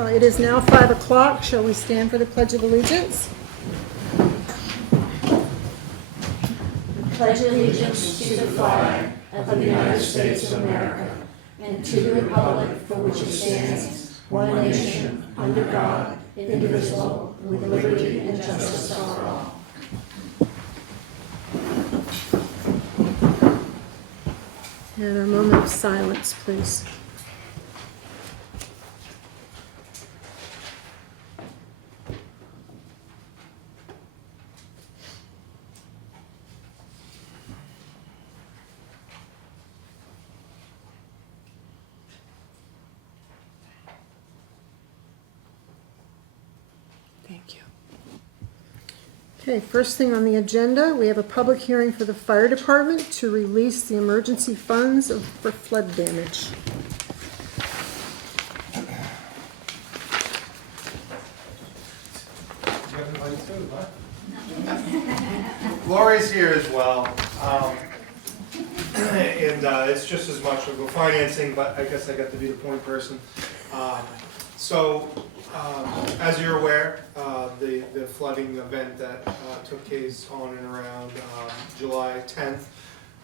Well, it is now 5 o'clock. Shall we stand for the Pledge of Allegiance? Pledge allegiance to the flag of the United States of America and to the republic for which it stands, one nation, under God, indivisible, with liberty and justice for all. And a moment of silence, please. Thank you. Okay, first thing on the agenda, we have a public hearing for the fire department to release the emergency funds for flood damage. Lori's here as well, and it's just as much of a financing, but I guess I got to be the point person. As you're aware, the flooding event that took place on and around July 10th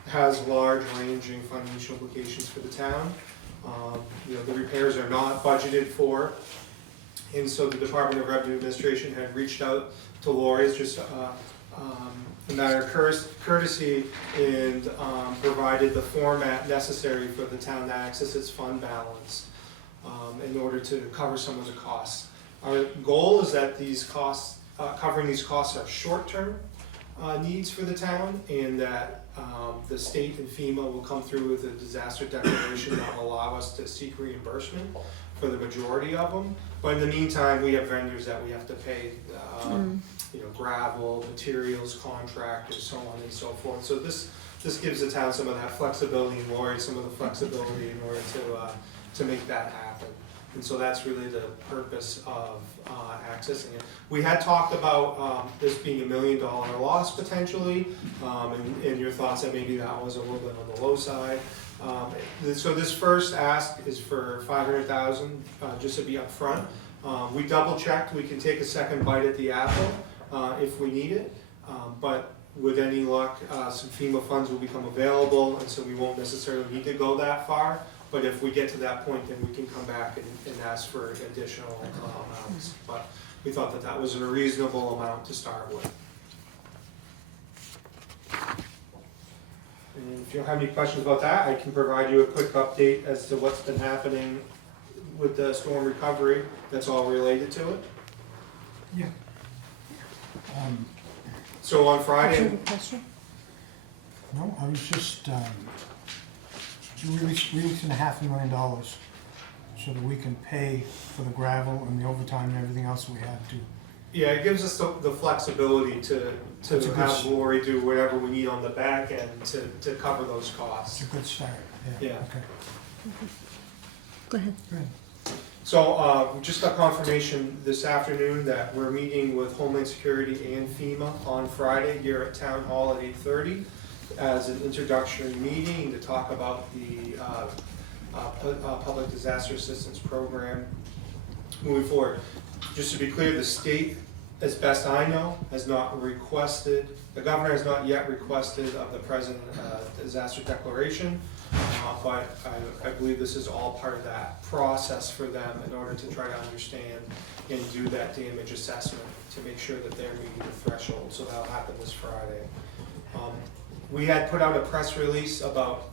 has large-ranging financial implications for the town. The repairs are not budgeted for, and so the Department of Revenue Administration had reached out to Lori's just a matter of courtesy and provided the format necessary for the town to access its fund balance in order to cover some of the costs. Our goal is that these costs, covering these costs are short-term needs for the town, and that the state and FEMA will come through with a disaster declaration that will allow us to seek reimbursement for the majority of them. But in the meantime, we have vendors that we have to pay, gravel, materials, contractors, so on and so forth. So this gives the town some of that flexibility, and Lori some of the flexibility in order to make that happen. And so that's really the purpose of accessing it. We had talked about this being $1 million loss potentially, and your thoughts that maybe that was a little bit on the low side. So this first ask is for $500,000, just to be upfront. We double checked, we can take a second bite at the apple if we need it, but with any luck, some FEMA funds will become available, and so we won't necessarily need to go that far. But if we get to that point, then we can come back and ask for additional amounts. But we thought that that was a reasonable amount to start with. And if you don't have any questions about that, I can provide you a quick update as to what's been happening with the storm recovery. That's all related to it. Yeah. So on Friday, No, I was just releasing $500,000 so that we can pay for the gravel and the overtime and everything else we have to. yeah, it gives us the flexibility to have Lori do whatever we need on the back end to cover those costs. It's a good start. Yeah. Okay. Go ahead. Good. So we just got confirmation this afternoon that we're meeting with Homeland Security and FEMA on Friday here at Town Hall at 8:30 as an introductory meeting to talk about the Public Disaster Assistance Program moving forward. Just to be clear, the state, as best I know, has not requested, the governor has not yet requested of the president disaster declaration. But I believe this is all part of that process for them in order to try to understand and do that damage assessment to make sure that they're meeting the threshold. So that'll happen this Friday. We had put out a press release about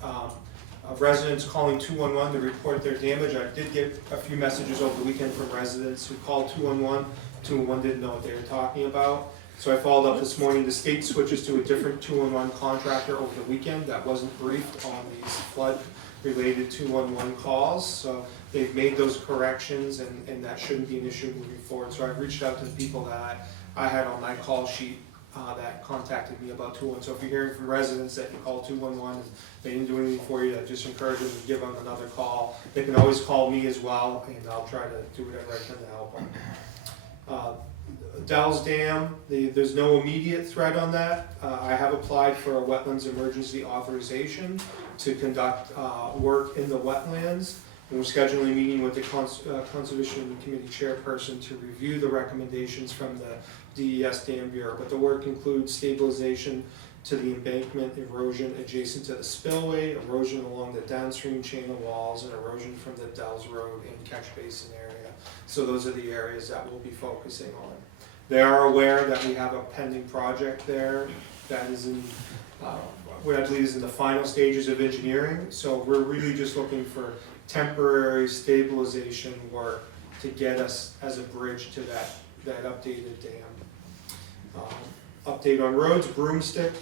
residents calling 211 to report their damage. I did get a few messages over the weekend from residents who called 211. 211 didn't know what they were talking about. So I followed up this morning. The state switches to a different 211 contractor over the weekend that wasn't briefed on these flood-related 211 calls. So they've made those corrections, and that shouldn't be an issue moving forward. So I've reached out to the people that I had on my call sheet that contacted me about 211. So if you're hearing from residents that you called 211 and they didn't do anything for you, I just encourage them to give them another call. They can always call me as well, and I'll try to do whatever I can to help them. Dells Dam, there's no immediate threat on that. I have applied for a wetlands emergency authorization to conduct work in the wetlands. And we're scheduling a meeting with the Conservation Committee chairperson to review the recommendations from the DES Dam Bureau. But the work includes stabilization to the embankment, erosion adjacent to the spillway, erosion along the downstream chain of walls, and erosion from the Dells Road and catch basin area. So those are the areas that we'll be focusing on. They are aware that we have a pending project there that is in, what I believe is in the final stages of engineering. So we're really just looking for temporary stabilization work to get us as a bridge to that updated dam. Update on roads, Broomstick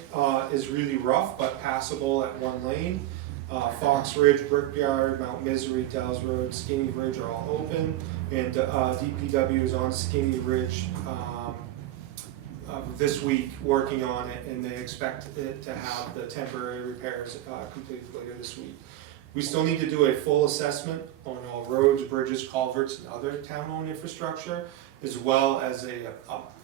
is really rough but passable at one lane. Fox Ridge, Brickyard, Mount Misery, Dells Road, Skinny Ridge are all open. And DPW is on Skinny Ridge this week working on it, and they expect it to have the temporary repairs completed later this week. We still need to do a full assessment on all roads, bridges, culverts, and other town-owned infrastructure, as well as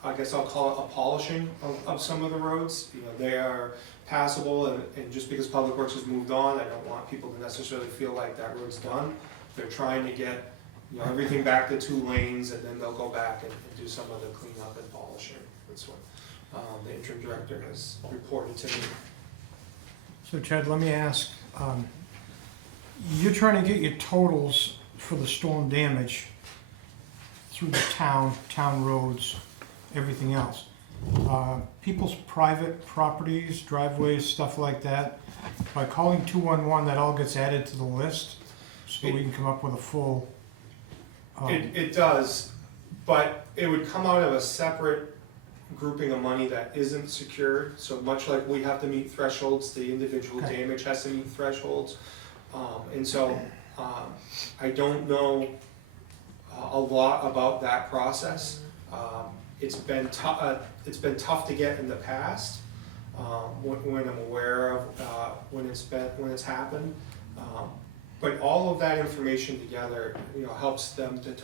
I guess I'll call it a polishing of some of the roads. You know, they are passable, and just because Public Works has moved on, I don't want people to necessarily feel like that road's done. They're trying to get, you know, everything back to 2 lanes, and then they'll go back and do some of the cleanup and polishing. That's what the interim director has reported to me. So Chad, let me ask, you're trying to get your totals for the storm damage through the town roads, everything else. People's private properties, driveways, stuff like that, by calling 211, that all gets added to the list, so we can come up with a full. It does, but it would come out of a separate grouping of money that isn't secured. So much like we have to meet thresholds, the individual Okay. damage has to meet thresholds. And so I don't know a lot about that process. It's been tough to get in the past when I'm aware of when it's happened. But all of that information together, you know, helps them to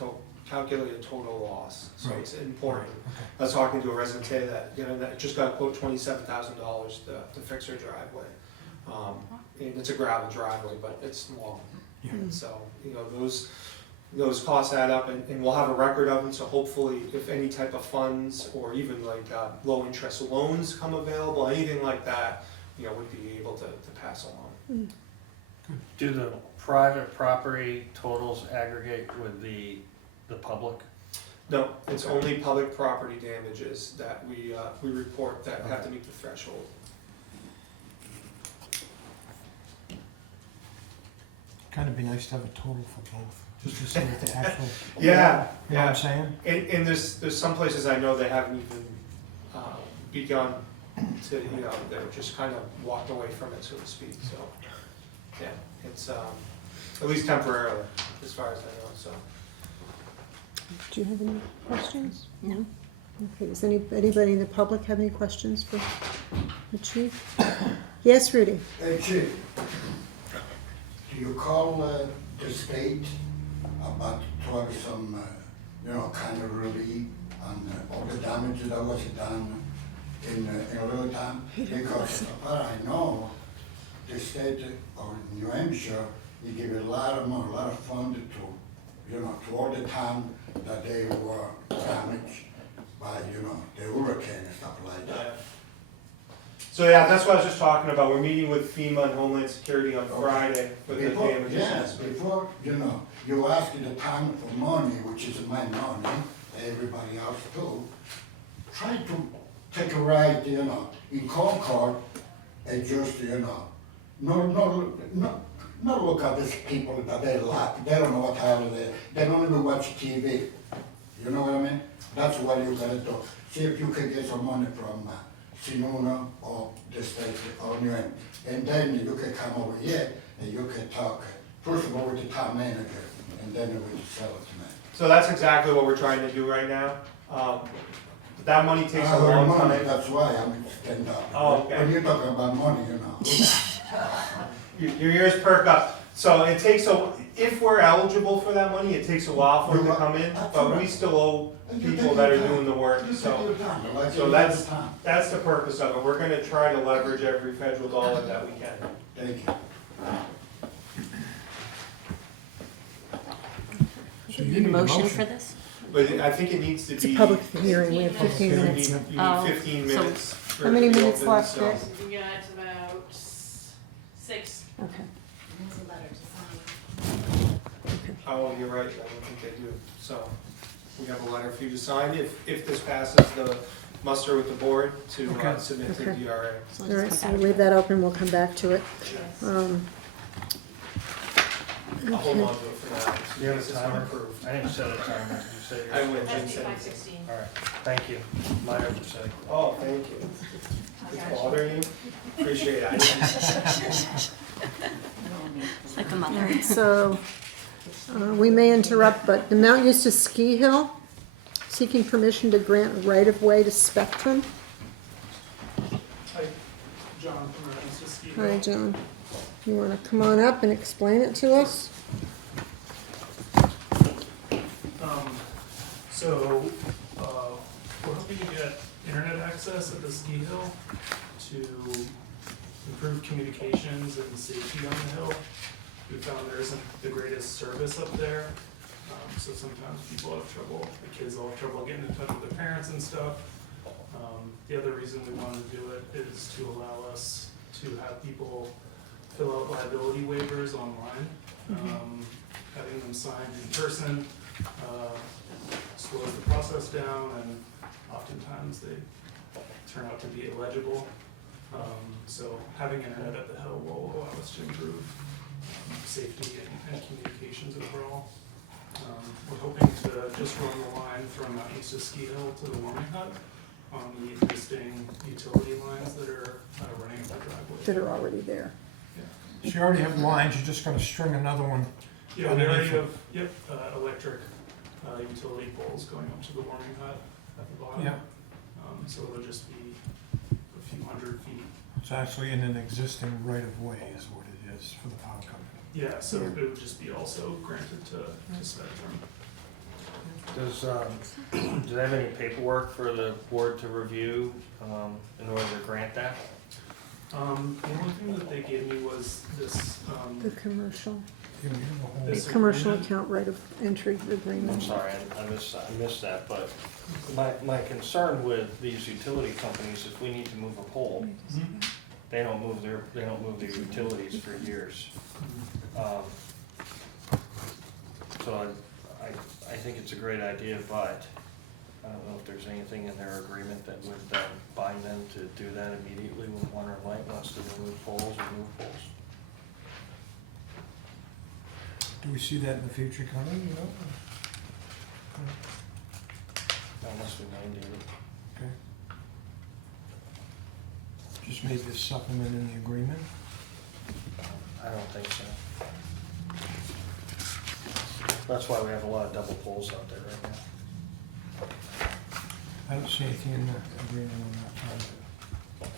calculate a total loss. So Right. it's important. Okay. I was talking to a resident today that, you know, that just got a quote $27,000 to fix her driveway. And it's a gravel driveway, but it's long. Yeah. So, you know, those costs add up, and we'll have a record of them, so hopefully if any type of funds or even like low interest loans come available, anything like that, you know, we'd be able to pass along. Do the private property totals aggregate with the public? No, it's only public property damages that we report that have to meet the threshold. Kind of be nice to have a total for both, just to see what the actual. Yeah, You know what I'm saying? And there's some places I know they haven't even begun to, you know, they're just kind of walked away from it, so to speak, so. Yeah, it's at least temporarily, as far as I know, so. Do you have any questions? No? Okay, does anybody in the public have any questions for the chief? Yes, Rudy? Hey, Chief, do you call the state about toward some, kind of relief on all the damage that was done in Littleton? Because what I know, the state of New Hampshire, you give a lot of money, a lot of funds to all the town that they were damaged by, the hurricane and stuff like that. So yeah, that's what I was just talking about. We're meeting with FEMA and Homeland Security on Friday for the Before, damage yes, assessment. before, you ask the town for money, which is my money, everybody else too, try to take a ride, in Concord, and just, not look at these people that they laugh, they don't know what hell they don't even watch TV, you know what I mean? That's what you gotta do. See if you can get some money from Sinuna or the state or New England. And then you can come over here and you can talk, first of all with the town manager, and then with the selectman. So that's exactly what we're trying to do right now. That money takes a long Money, time. that's why I'm stand up. Oh, okay. When you're talking about money, Your ears perk up. So it takes if we're eligible for that money, it takes a while for it to come in, but we still owe people that are doing the work, so. So that's the purpose of it. We're gonna try to leverage every federal dollar that we can. Thank you. So you Need a motion for this? But I think it needs to be. It's a public hearing, we have 15 You minutes. need Oh, 15 so- minutes. for How many it to be minutes open, left, so- Dick? We got about 6. Okay. There's a letter to sign. Oh, you're right, I don't think they do. So we have a letter for you to sign if this passes the muster with the board to Okay. submit to Okay. DRA. So All we'll right, just so come we'll back leave to it. that open, we'll come back to it. I'll hold on to it for now. Do you have a This is not timer? approved. I didn't set a timer, did you say I yours? would, Jim SB said. 516. All right, thank you. Mine are setting. Oh, thank you. It's bothering you? Appreciate it. I didn't- It's like a All mother. right, so, we may interrupt, but the Mount Eustace Ski Hill, seeking permission to grant right-of-way to Spectrum. Hi, John from Renewal Ski. Hi, John. You wanna come on up and explain it to us? So, we're hoping to get internet access at the ski hill to improve communications and safety on the hill. We found there isn't the greatest service up there, so sometimes people have trouble, the kids all have trouble getting in touch with their parents and stuff. The other reason we wanted to do it is to allow us to have people fill out liability waivers online. Having them signed in person slows the process down, and oftentimes they turn out to be illegible. So having internet at the hill will allow us to improve safety and communications overall. We're hoping to just run the line from Mount Eustace Ski Hill to the warming hut on the existing utility lines that are running up the driveway. That are already there. So you already have lines, you're just gonna string another one. Yeah, we already have, electric utility poles going up to the warming hut at the bottom. Yeah. So it'll just be a few hundred feet. It's actually in an existing right-of-way is what it is for the power company. Yeah, so Yeah. it would just be also granted to Spectrum. Does, do they have any paperwork for the board to review, in order to grant that? The only thing that they gave me was this, The commercial, You know, you have a whole- This commercial agreement. account right of entry I'm agreement. sorry, I missed that, but my concern with these utility companies, if we need to move a pole, they don't move their utilities for years. So I think it's a great idea, but I don't know if there's anything in their agreement that would bind them to do that immediately when Water and Light wants to remove poles or move poles. Do we see that in the future coming, you know? Unless we mandate it. Okay. Just maybe a supplement in the agreement? I don't think so. That's why we have a lot of double poles out there right now. I don't see anything in the agreement on that part of it.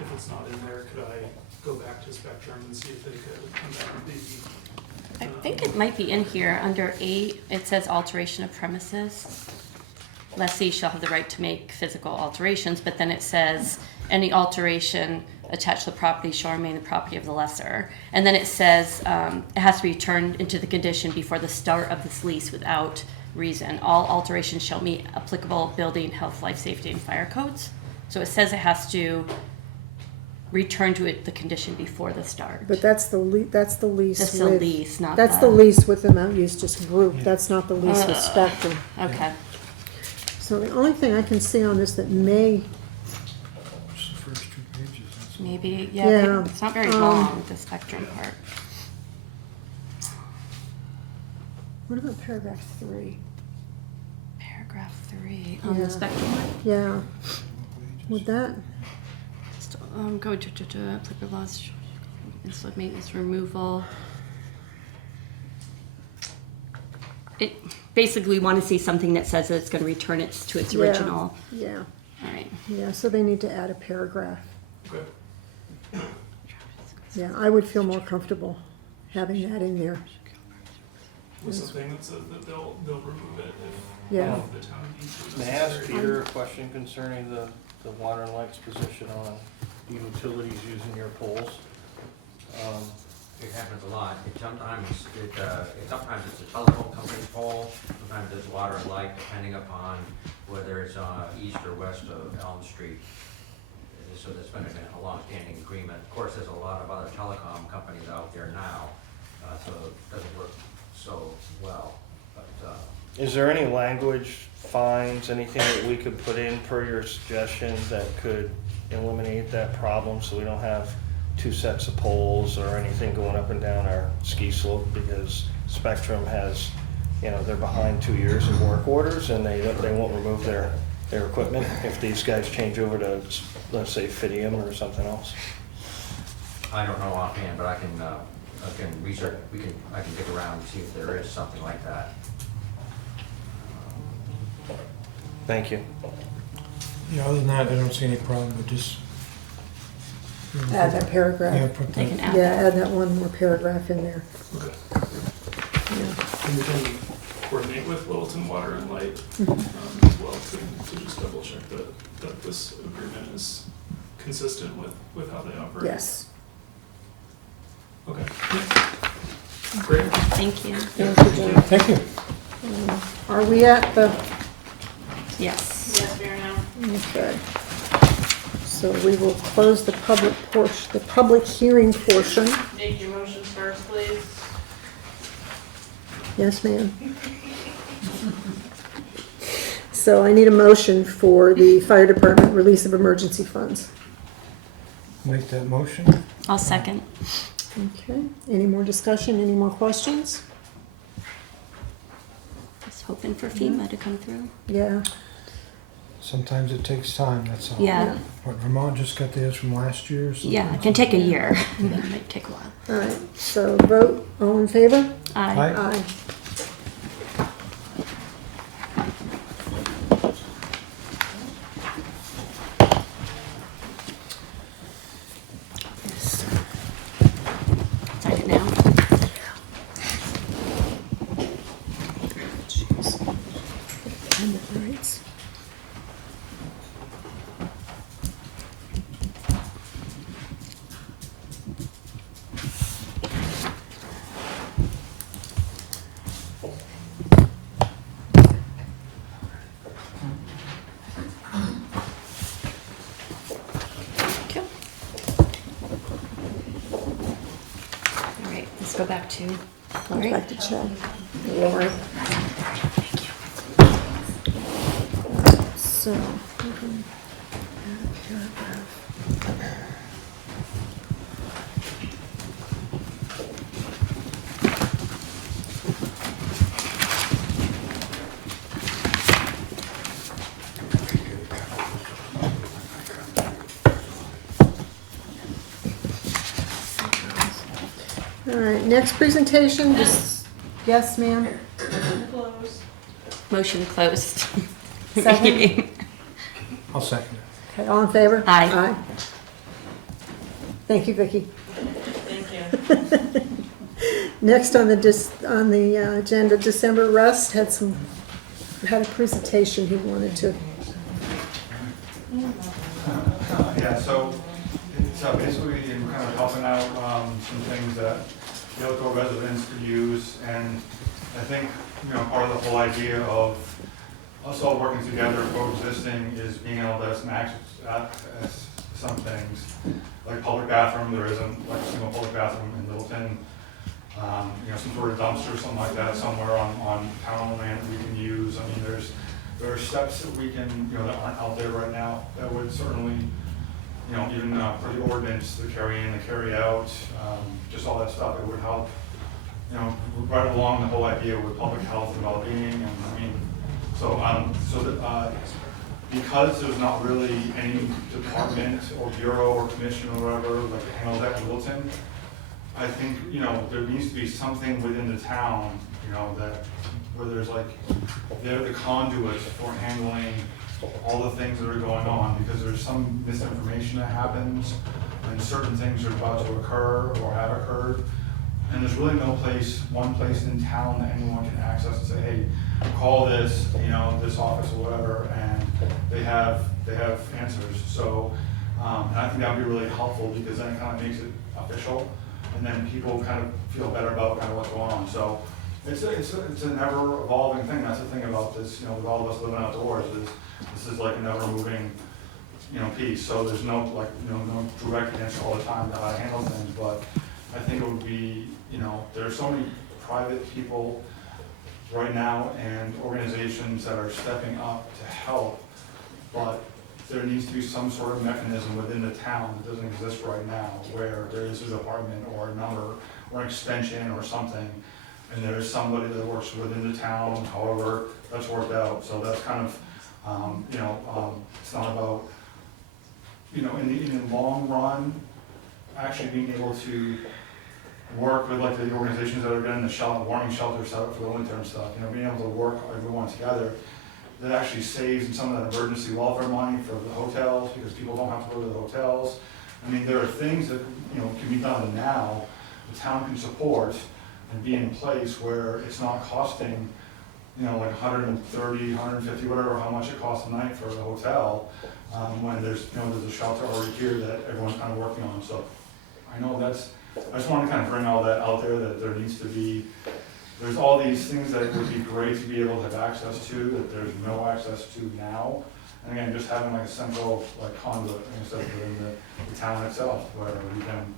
If it's not in there, could I go back to Spectrum and see if they could amend the? I think it might be in here, under 8, it says alteration of premises. Lessee shall have the right to make physical alterations, but then it says, any alteration attached to the property shall remain the property of the lessor. And then it says, it has to be turned into the condition before the start of this lease without reason. All alterations shall meet applicable building, health, life, safety, and fire codes. So it says it has to return to it the condition before the start. But that's the lease That's the with, lease, not that's the lease with the Mount Eustace group, Yeah. that's not the lease with Spectrum. Okay. So the only thing I can see on this that may, Just the first 2 pages, that's all. Maybe, Yeah, it's not very long, the spectrum part. what about paragraph 3? Paragraph 3 on Yeah. the spectrum part. Yeah, Pages. would that, Go to applicable laws, instead maintenance removal. It, basically, we want to see something that says that it's going to return it to its Yeah. original. yeah, All right. yeah, so they need to add a paragraph. Okay. Yeah, I would feel more comfortable having that in there. With something that says that they'll remove it Yeah. if the town deems it May I ask necessary. Peter a question concerning the Water and Light's position on the utilities using your poles? It happens a lot. Sometimes it's a telephone company's pole, sometimes it's water and light, depending upon whether it's east or west of Elm Street. So that's been a long-standing agreement. Of course, there's a lot of other telecom companies out there now, so it doesn't work so well. But Is there any language, fines, anything that we could put in per your suggestion that could eliminate that problem so we don't have two sets of poles or anything going up and down our ski slope? Because Spectrum has, they're behind 2 years of work orders and they won't remove their equipment if these guys change over to, let's say, Fidium or something else. I don't know offhand, but I can research. I can dig around and see if there is something like that. Thank you. Yeah, other than that, I don't see any problem with just. Add that paragraph. Yeah, put They that. can add Yeah, that. add that one more paragraph in there. Okay. Yeah. And we can coordinate with Littleton Water and Light Mhm. as well to just double check that this agreement is consistent with how they operate. Yes. Okay. Great. Thank you. Thank you, Jen. Thank you. Are we at the, Yes. Yes, we are now. okay. So we will close the public portion, the public hearing portion. Make your motions first, please. Yes, ma'am. So I need a motion for the fire department release of emergency funds. Make that motion. I'll second. Okay, any more discussion, any more questions? Just hoping for FEMA to come through. Yeah, Sometimes it takes time, that's all. Yeah, But Vermont just got theirs from last year, so. yeah, it can take a year. It might take a while. all right, so vote, all in favor? Aye. Aye. Sign it now. Jeez. Amendment rights. Okay. All right, let's go back to Lori. Back to Chad. Lori. Thank you. So. we can add a paragraph. All right, next presentation, yes, ma'am? Close. Motion closed. Second? I'll second it. Okay, all in favor? Aye. Thank you, Vicki. Thank you. Next on the agenda, December, Russ had a presentation he wanted to. Yeah, so it's basically we're kind of helping out some things that the outdoor residents could use, and I think, part of the whole idea of us all working together, coexisting, is being able to have some access to some things, like public bathroom. There isn't like a single public bathroom in Littleton. Some sort of dumpster, something like that, somewhere on town land that we can use. I mean, there are steps that we can, that aren't out there right now that would certainly, even for the ordinance, the carry in, the carry out, just all that stuff, it would help, right along the whole idea with public health and well-being. And I mean, because there's not really any department or bureau or commission or whatever like that handles that in Littleton, I think, there needs to be something within the town, that where there's like, they're the conduit for handling all the things that are going on, because there's some misinformation that happens and certain things are about to occur or have occurred. And there's really no one place in town that anyone can access and say, hey, call this, this office or whatever, and they have answers. So, and I think that would be really helpful, because then it kind of makes it official. and then people kind of feel better about kind of what's going on. So it's a never evolving thing. That's the thing about this, with all of us living outdoors, is this is like a never moving, piece. So there's no no direct answer all the time to how to handle things, but I think it would be, there's so many private people right now and organizations that are stepping up to help, but there needs to be some sort of mechanism within the town that doesn't exist right now, where there is a department or a number or an extension or something, and there's somebody that works within the town, however that's worked out. So that's kind of, it's not about, in the long run, actually being able to work with like the organizations that are getting the warming shelter set up for the winter and stuff, being able to work everyone together, that actually saves in some of that emergency welfare money for the hotels, because people don't have to go to the hotels. I mean, there are things that, can be done now, the town can support and be in place where it's not costing, like 130, 150, whatever, how much it costs a night for the hotel, when there's, there's a shelter already here that everyone's kind of working on. So I know I just want to kind of bring all that out there, that there needs to be, there's all these things that would be great to be able to have access to, that there's no access to now. And again, just having like a central conduit instead of within the town itself, where we can,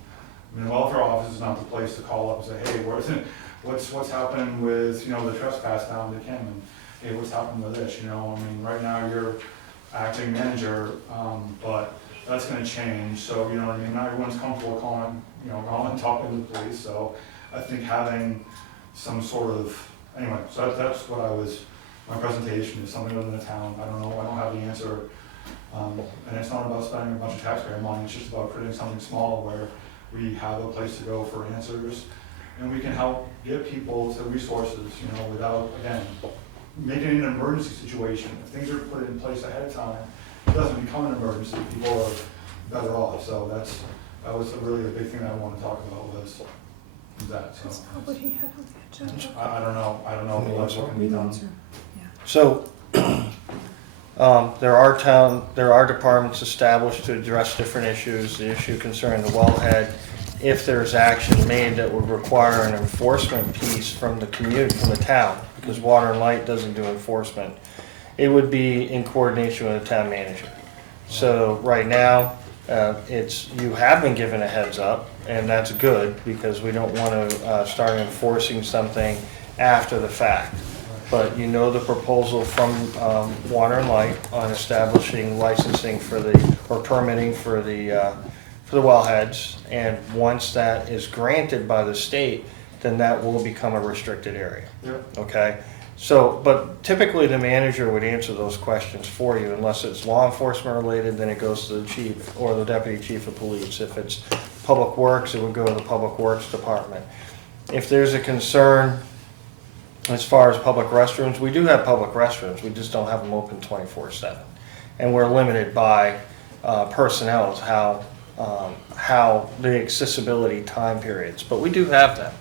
the welfare office is not the place to call up and say, hey, what's happening with, the trespass down to Kim, and hey, what's happening with this, right now you're acting manager, but that's gonna change, so, not everyone's comfortable calling and talking to the police, so I think having some sort of, anyway, so that's what my presentation is, something within the town. I don't know, I don't have the answer, and it's not about spending a bunch of taxpayer money, it's just about creating something small where we have a place to go for answers, and we can help get people to resources, without, again, making it an emergency situation. If things are put in place ahead of time, it doesn't become an emergency, people are better off. So that was really a big thing that I want to talk about, was that. So How would he have on the agenda? I don't know if that's what can be done. So, there are departments established to address different issues. The issue concerning the wellhead, if there's action made that would require an enforcement piece from the community, from the town, because Water and Light doesn't do enforcement, it would be in coordination with the town manager. So right now, you have been given a heads up, and that's good, because we don't want to start enforcing something after the fact. But the proposal from Water and Light on establishing licensing or permitting for the wellheads, and once that is granted by the state, then that will become a restricted area. Yep. Okay? So, but typically the manager would answer those questions for you, unless it's law enforcement related, then it goes to the chief or the deputy chief of police. If it's public works, it would go to the public works department. If there's a concern as far as public restrooms, we do have public restrooms, we just don't have them open 24/7. And we're limited by personnel, how the accessibility time periods, but we do have them.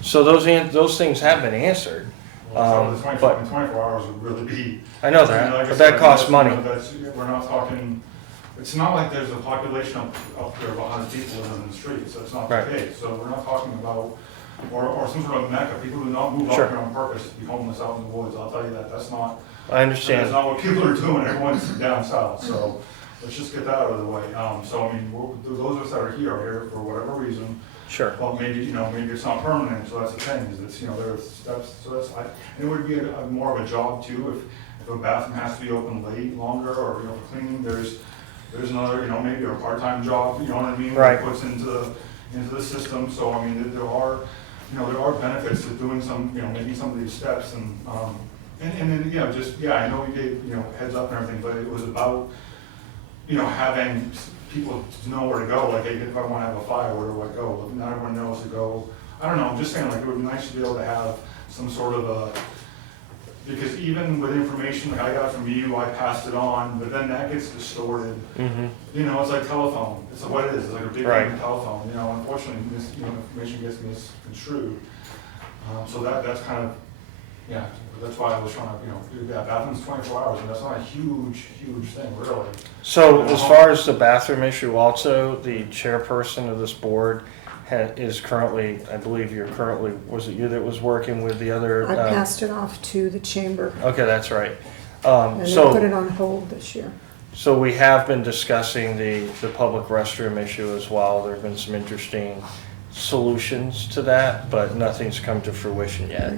So those things have been answered. So the But 24 hours would really be. I know that, like I but said, that costs money. We're not talking, it's not like there's a population up there of 100 people living in the street, so it's not the Right. case. So we're not talking about, or some sort of mecca, people do not move up Sure. here on purpose to be homeless out in the woods, I'll tell you that, that's not I understand. what people are doing, everyone's down south, so let's just get that out of the way. So I mean, those of us that are here for whatever reason. Sure. Well, maybe, maybe it's not permanent, so that's the thing, is it's, there are steps, so that's, and it would be more of a job too, if a bathroom has to be open late, longer, or, for cleaning, there's another, maybe a part-time job, you know what I mean? Right. That puts into the system, so I mean, there are benefits to doing some, making some of these steps, and then, I know we gave, heads up and everything, but it was about, having people to know where to go, like, hey, if I want to have a fire, where do I go? Not everyone knows to go. I don't know, I'm just saying, like, it would be nice to be able to have some sort of because even with information like I got from you, I passed it on, but then that gets distorted. Mm-hmm. It's like telephone, it's what it is, it's like a big Right. telephone, unfortunately, this, information gets misconstrued. So that's kind of, that's why I was trying to, bathroom's 24 hours, and that's not a huge thing, really. So as far as the bathroom issue also, the chairperson of this board is currently, I believe you're currently, was it you that was working with the other? I passed it off to the chamber, Okay, that's right. and they So. put it on hold this year. So we have been discussing the public restroom issue as well. There have been some interesting solutions to that, but nothing's come to fruition yet.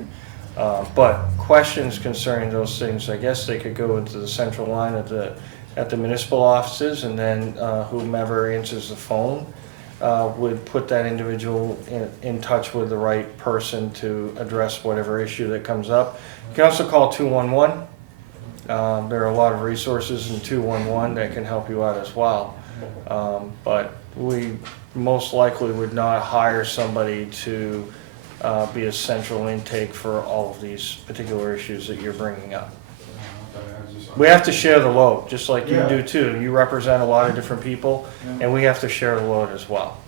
But questions concerning those things, I guess they could go into the central line at the municipal offices, and then whomever answers the phone would put that individual in touch with the right person to address whatever issue that comes up. You can also call 211. There are a lot of resources in 211 that can help you out as well. But we most likely would not hire somebody to be a central intake for all of these particular issues that you're bringing up. We have to share the load, just like you do too. You represent a lot of different people, and we have to share the load as well.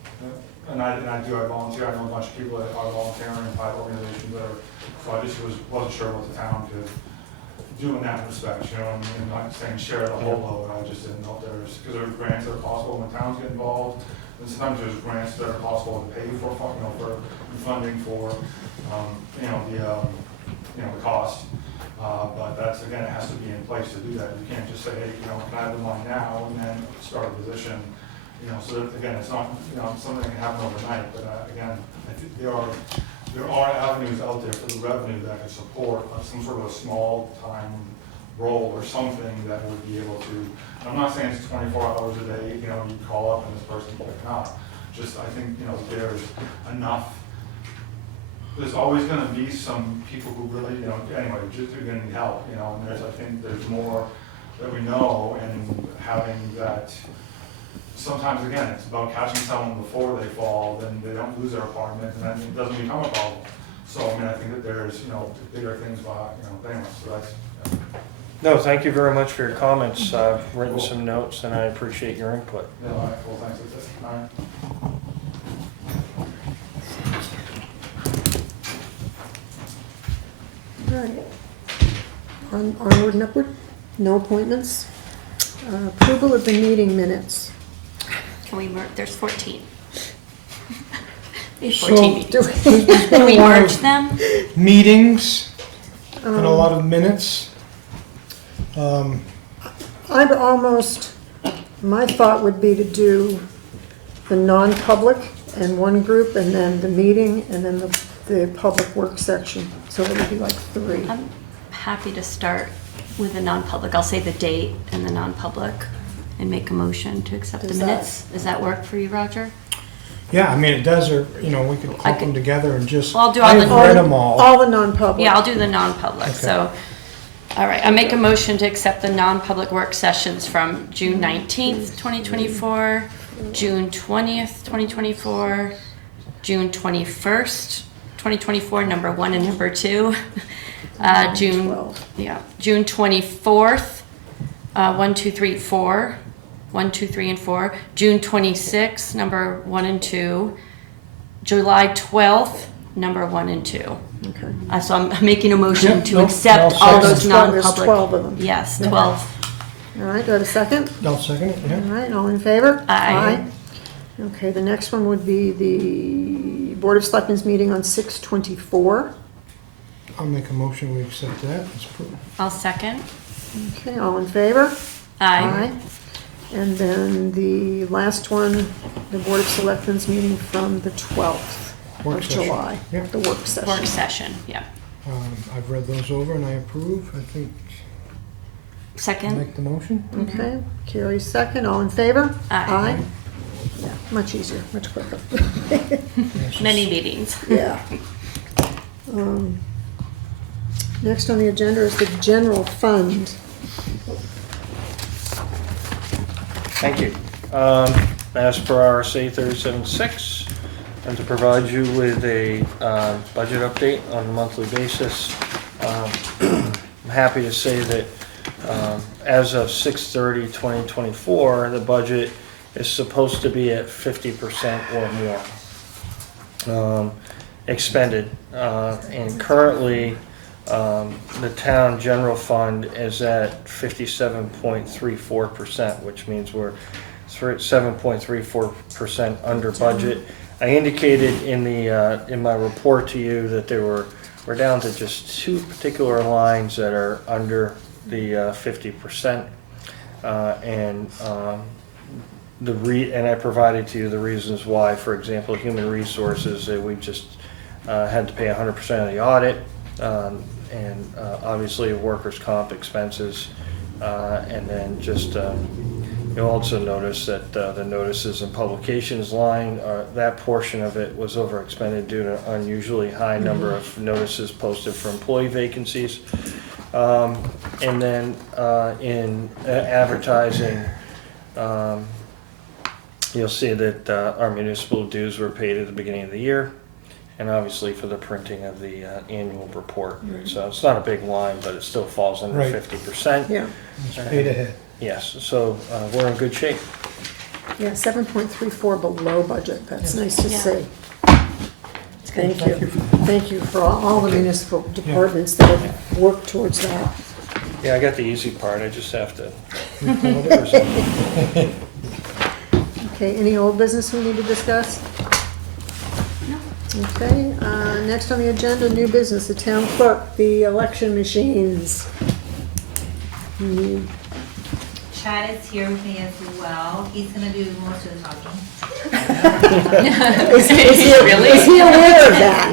And I volunteer. I know a bunch of people that are volunteering in private organizations that are, so I just wasn't sure what the town could do in that respect, you know, and not saying share the whole load. I just didn't know if there's, because there are grants that are possible when towns get involved, and sometimes there's grants that are possible to pay for, for funding for, the cost. But that's, again, it has to be in place to do that. You can't just say, hey, can I have the money now and then start a position, so that, again, it's not, something that can happen overnight. But again, I think there are avenues out there for the revenue that could support some sort of a small time role or something that would be able to, and I'm not saying it's 24 hours a day, you call up and this person will pick up. Just, I think, there's enough, there's always gonna be some people who really, anyway, just are gonna need help, and I think there's more that we know, and having that, sometimes, again, it's about catching someone before they fall, then they don't lose their apartment, and then it doesn't become a problem. So, I think that there's, bigger things, anyway, so that's. No, thank you very much for your comments. I've written some notes, and I appreciate your input. Yeah, all right, cool, thanks, that's it. All right. All right. Onward and upward, no appointments. Approval of the meeting minutes. Can we merge, there's 14. We have So, 14 meetings. There's been Can we a lot merge of them? meetings and a lot of minutes. I've almost, my thought would be to do the non-public and one group, and then the meeting, and then the public work section. So it would be like 3. I'm happy to start with the non-public. I'll say the date and the non-public and make a motion to accept the Does that- minutes. Does that work for you, Roger? Yeah, I mean, it does, or, we could clump them together and just, Well, I'll do all I've the- read them all. All the non-public. Yeah, I'll do the non-public, Okay. so, all right, I make a motion to accept the non-public work sessions from June 19th, 2024, June 20th, 2024, June 21st, 2024, number 1 and number 2, June 12. June 24th, 1, 2, 3, 4, 1, 2, 3, and 4, June 26th, number 1 and 2, July 12th, number 1 and 2. Okay. So I'm making a motion Yep, to nope, accept I'll all second. those There's non-public. 12 of them. Yes, Yeah. 12. All right, do I have a second? I'll second it, All yeah. right, all in favor? Aye. Okay, the next one would be the Board of Selectmen's meeting on 6/24. I'll make a motion, we accept that. It's approved. I'll second. Okay, all in favor? Aye. And then the last one, the Board of Selectmen's meeting from the 12th Work of session. July, Yep. the work session. Work session, yeah. I've read those over and I approve. I think I'll Second? make the motion. Okay, Carrie second, all in favor? Aye. Yeah, much easier, much quicker. Yes, Many meetings. Yeah. Next on the agenda is the general fund. Thank you. As per RSA 37.6, and to provide you with a budget update on a monthly basis, I'm happy to say that as of 6/30/2024, the budget is supposed to be at 50% or more expended. And currently, the town general fund is at 57.34%, which means we're 7.34% under budget. I indicated in my report to you that we're down to just two particular lines that are under the 50%. And I provided to you the reasons why. For example, human resources, we just had to pay 100% of the audit, and obviously workers' comp expenses, and then just you'll also notice that the notices and publications line, that portion of it was over expended due to an unusually high number of notices posted for employee vacancies. And then in advertising, you'll see that our municipal dues were paid at the beginning of the year, and obviously for the printing of the annual report. So it's not a big line, but it still falls under Right. 50%. Yeah, It's paid ahead. Yes, so we're in good shape. yeah, 7.34 below budget, that's nice to Yeah. see. Thank Thank you you. for that. Thank you for all the municipal departments that have worked towards that. Yeah, I got the easy part, I just have to Report it. present. Okay, any old business we need to discuss? Okay, next on the agenda, new business, the town clerk, the election machines. Chad is here with me as well. He's gonna do most of the talking. Is he aware of that?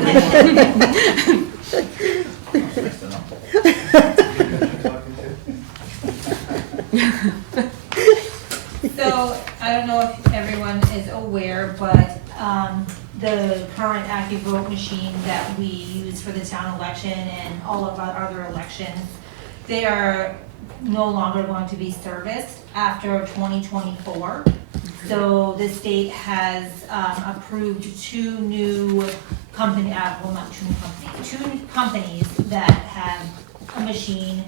So, I don't know if everyone is aware, but, the current AccuVote machine that we use for the town election and all of our other elections, they are no longer going to be serviced after 2024. So the state has approved two new company, well, not two new companies, two companies that have a machine.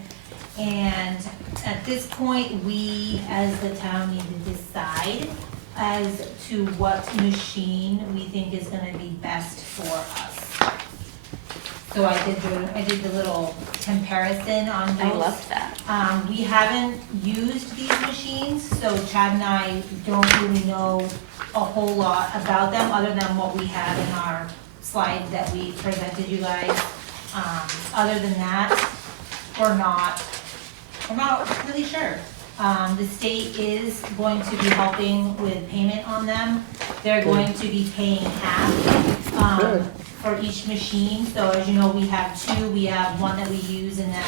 And at this point, we as the town need to decide as to what machine we think is gonna be best for us. So I did the little comparison on those. I loved that. We haven't used these machines, so Chad and I don't really know a whole lot about them, other than what we have in our slide that we presented you guys. Other than that, we're not really sure. The state is going to be helping with payment on them. They're going to be paying half, Good. for each machine. So as you know, we have two. We have one that we use, and then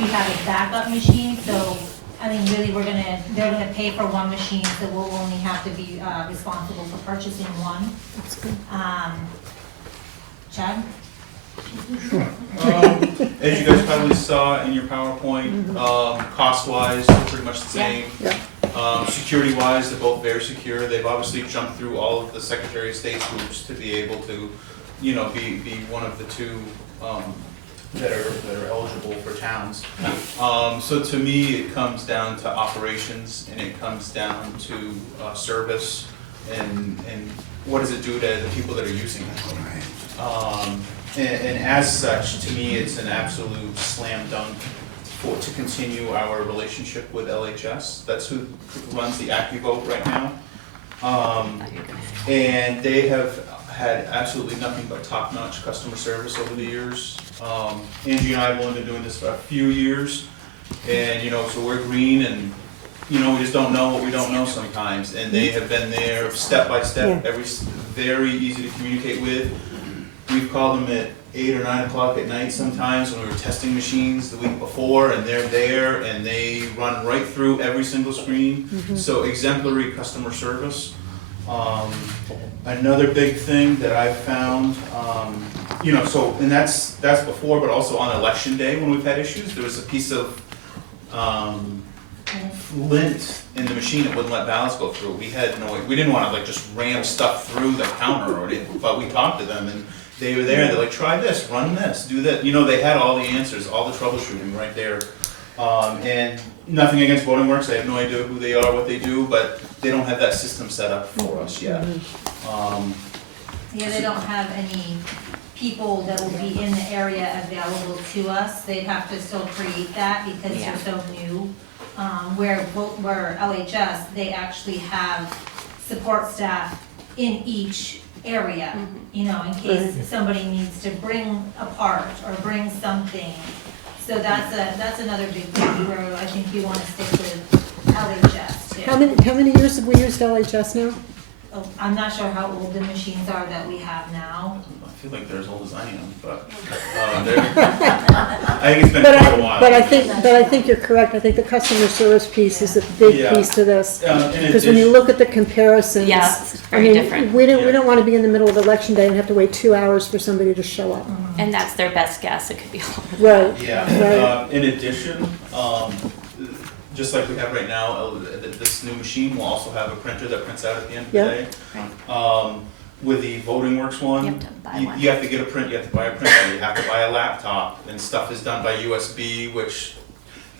we have a backup machine. So, I mean, really, they're gonna pay for one machine, so we'll only have to be, responsible for purchasing one. That's good. Chad? As you guys probably saw in your PowerPoint, cost-wise, they're pretty much the same. Yeah. Security-wise, they're both very secure. They've obviously jumped through all of the Secretary of State's hoops to be able to, be one of the two that are eligible for towns. So to me, it comes down to operations, and it comes down to service, and what does it do to the people that are using it. And as such, to me, it's an absolute slam dunk to continue our relationship with LHS. That's who runs the AccuVote right now. And they have had absolutely nothing but top-notch customer service over the years. Angie and I have only been doing this for a few years, and so we're green, and we just don't know what we don't know sometimes. And they have been there step by step, very easy to communicate with. We've called them at 8 or 9 o'clock at night sometimes when we were testing machines the week before, and they're there and they run right through every single screen. So exemplary customer service. Another big thing that I've found, and that's before, but also on election day when we've had issues, there was a piece of lint in the machine that wouldn't let ballots go through. We didn't want to just ram stuff through the counter or anything, but we talked to them, and they were there, and they're like, try this, run this, do that. They had all the answers, all the troubleshooting right there. And nothing against Voting Works, I have no idea who they are, what they do, but they don't have that system set up for us yet. Yeah, they don't have any people that will be in the area available to us. They'd have to still create that because they're so new. Where LHS, they actually have support staff in each area, Mm-hmm. you know, in case somebody needs to bring a part or bring something. So that's another big thing where I think you wanna stick with LHS too. How many years have we used LHS now? Oh, I'm not sure how old the machines are that we have now. I feel like they're as old as I am, but, I think it's been quite a while. But I think you're correct. I think the customer service piece is a big Yeah. piece to this. In Because when you addition- look at the comparisons. Yeah, it's I very mean, different. we Yeah. don't want to be in the middle of election day and have to wait 2 hours for somebody to show up. And that's their best guess, it could be all of Right. Yeah, Right. in addition, just like we have right now, this new machine will also have a printer that prints out at the end of the Yeah. day. Right. With the Voting Works one, You have to buy one. you have to get a print, you have to buy a printer, you have to buy a laptop, and stuff is done by USB, which,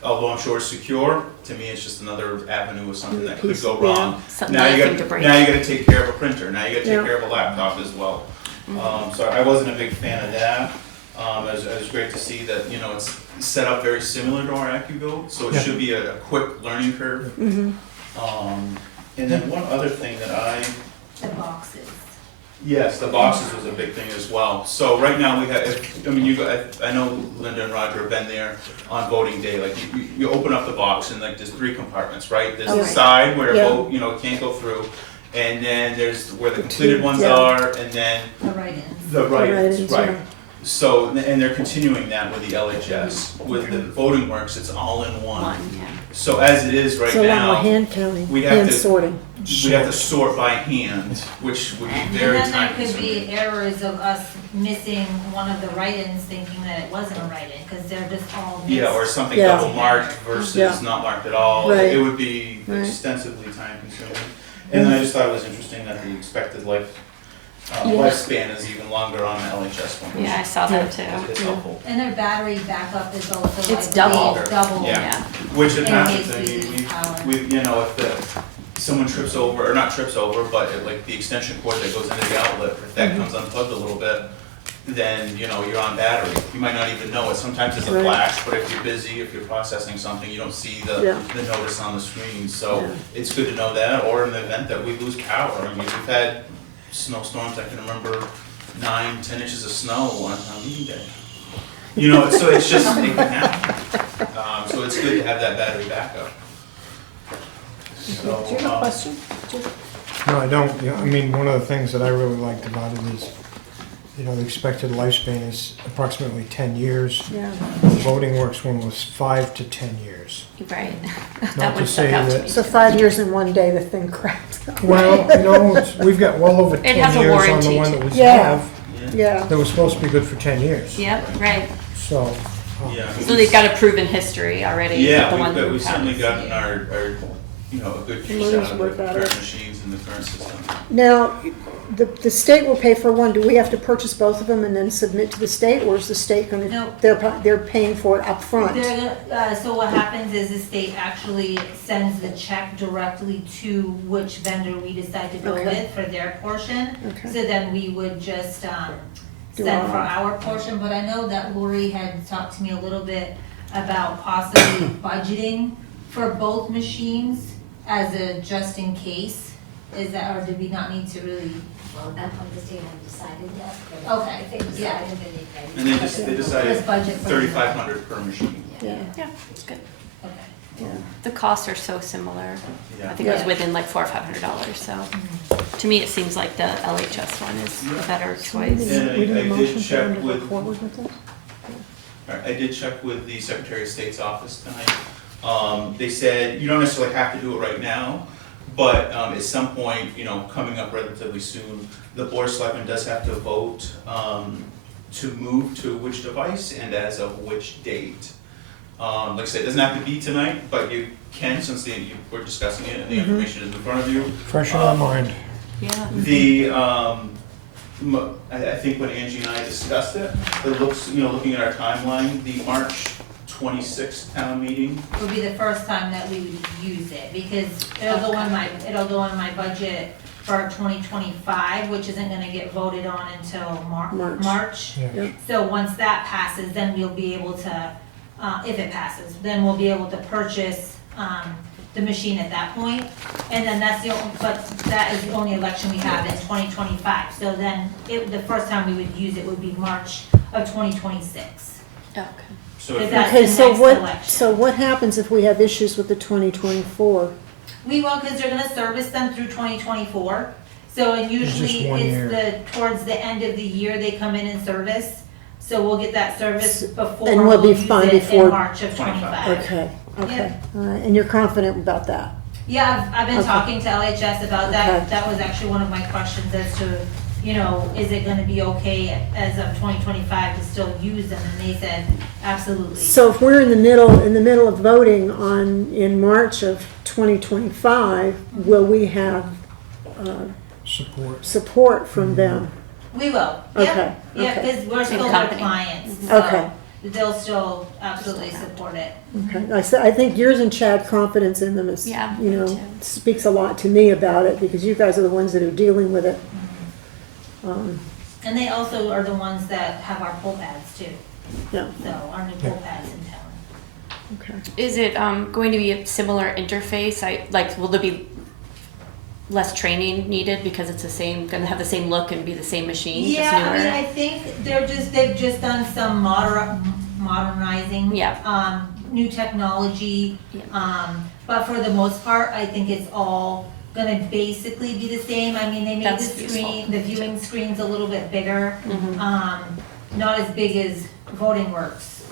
although I'm sure is secure, to me it's just another avenue of something that could go wrong. Another thing to break. Now you gotta take care of a printer, now you gotta Yeah. take care of a laptop as well. So I wasn't a big fan of that. It was great to see that, you know, it's set up very similar to our AccuGo, so it Yeah. should be a quick learning curve. Mhm. And then one other thing that The boxes. yes, the boxes was a big thing as well. So right now we have, I know Linda and Roger have been there on voting day, like you open up the box and like there's 3 compartments, right? There's the Okay. side where Yeah. vote, you know, it can't go through, and then there's where the completed ones Yeah. are, and then The write-ins. the write-ins, write-ins, right. yeah. So, and they're continuing that with the LHS. With the Voting Works, it's all in one. One, yeah. So as it is right It's a lot more now, hand counting, we'd have hand to- sorting. we have to sort by hand, which would be And very then there time could consuming. be errors of us missing one of the write-ins thinking that it wasn't a write-in, because they're just all mixed. Yeah, or something Yeah. double marked versus Yeah. not marked at all. Right. It would be Right. extensively time consuming. And then I just thought it was interesting that the expected lifespan is even longer on the LHS one. Yeah, I saw that too. It's helpful. And their battery backup is also like. It's double. Double. Yeah. Yeah. Which it In happens, case I we mean, lose power. we, you know, if someone trips over, or not trips over, but like the extension cord that goes into the outlet, if that comes unplugged a little bit, then, you know, you're on battery. You might not even know it. Sometimes it's a Right. flash, but if you're busy, if you're processing something, you don't see Yeah. the notice on the screen. So Yeah. it's good to know that, or in the event that we lose power. I mean, we've had snowstorms, I can remember 9-10 inches of snow on town meeting day. You know, so it's just, it can happen. So it's good to have that battery backup. So, Do you have a question? No, I don't. Yeah, I mean, one of the things that I really liked about it is, you know, the expected lifespan is approximately 10 years. Yeah. The Voting Works one was 5 to 10 years. Right. Not That to one say stuck out to that- me. So 5 years in one day, the thing cracked. Well, no, we've got well over 10 has a years on the warranty one that we Yeah. have. Yeah. That was supposed to be good for 10 years. Yep, right. So, yeah. So they've got a proven history already. Yeah, the one that we've had. certainly gotten our, you know, a good use Learners out of work the out current of it. machines in the current system. Now, the state will pay for one. Do we have to purchase both of them and then submit to the state, or is the state gonna, No. they're paying for it up front? So what happens is the state actually sends the check directly to which vendor we decide to go Okay. with for their portion. Okay. So then we would just, Do send for our- our portion, but I know that Lori had talked to me a little bit about possibly budgeting for both machines as a just in case. Is that, or did we not need to really? Well, that one the state hasn't decided yet. Okay, If they yeah. decided, then they can. And they decided Let's budget for 3,500 per machine. Yeah, Yeah, it's good. Okay. yeah. The costs are so similar. Yeah. I think it was Yeah. within like $400 or $500, so to me, it seems like the LHS one is a better choice. And We need a I did motion for them check to go with- forward with this? Alright, I did check with the Secretary of State's office tonight. They said, you don't necessarily have to do it right now, but at some point, you know, coming up relatively soon, the Board of Selectmen does have to vote to move to which device and as of which date. Like I said, it doesn't have to be tonight, but you can, since you were discussing it and the information is in front of you. fresh in our mind. Yeah. The, I think when Angie and I discussed it, it looks, you know, looking at our timeline, the March 26th town meeting. Would be the first time that we would use it, because it'll go in my budget for 2025, which isn't gonna get voted on until March. March. Yeah. Yeah. So once that passes, then we'll be able to, if it passes, then we'll be able to purchase the machine at that point. And then that's the only, but that is the only election we have in 2025. So then the first time we would use it would be March of 2026. Okay. So Is if that- Okay, the so next what, election. so what happens if we have issues with the 2024? We will, because they're gonna service them through 2024. So, and just usually one year. it's towards the end of the year they come in and service. So we'll get that service before And we'll be use fine it before- in March of 25. Okay, okay, all right, and you're confident about that? Yeah, I've been Okay. talking to LHS about that. Okay. That was actually one of my questions as to, you know, is it gonna be okay as of 2025 to still use them? And they said, absolutely. So if we're in the middle of voting in March of 2025, will we have support from them? We will, Okay, yeah, yeah, okay. because we're still their company. clients, Okay. so they'll still absolutely support it. Okay, I think yours and Chad's confidence in them is, Yeah, you me know, too. speaks a lot to me about it, because you guys are the ones that are dealing with it. And they also are the ones that have our pull pads too, Yeah, so our new pull pads in town. okay. Is it going to be a similar interface? Will there be less training needed because it's going to have the same look and be the same machine, just Yeah, I mean, newer? I think they've just done some modernizing. Yeah. New technology. Yeah. But for the most part, I think it's all gonna basically be the same. I mean, they made That's the useful. screen, the viewing screen's a little bit bigger. Mhm. Not as big as Voting Works,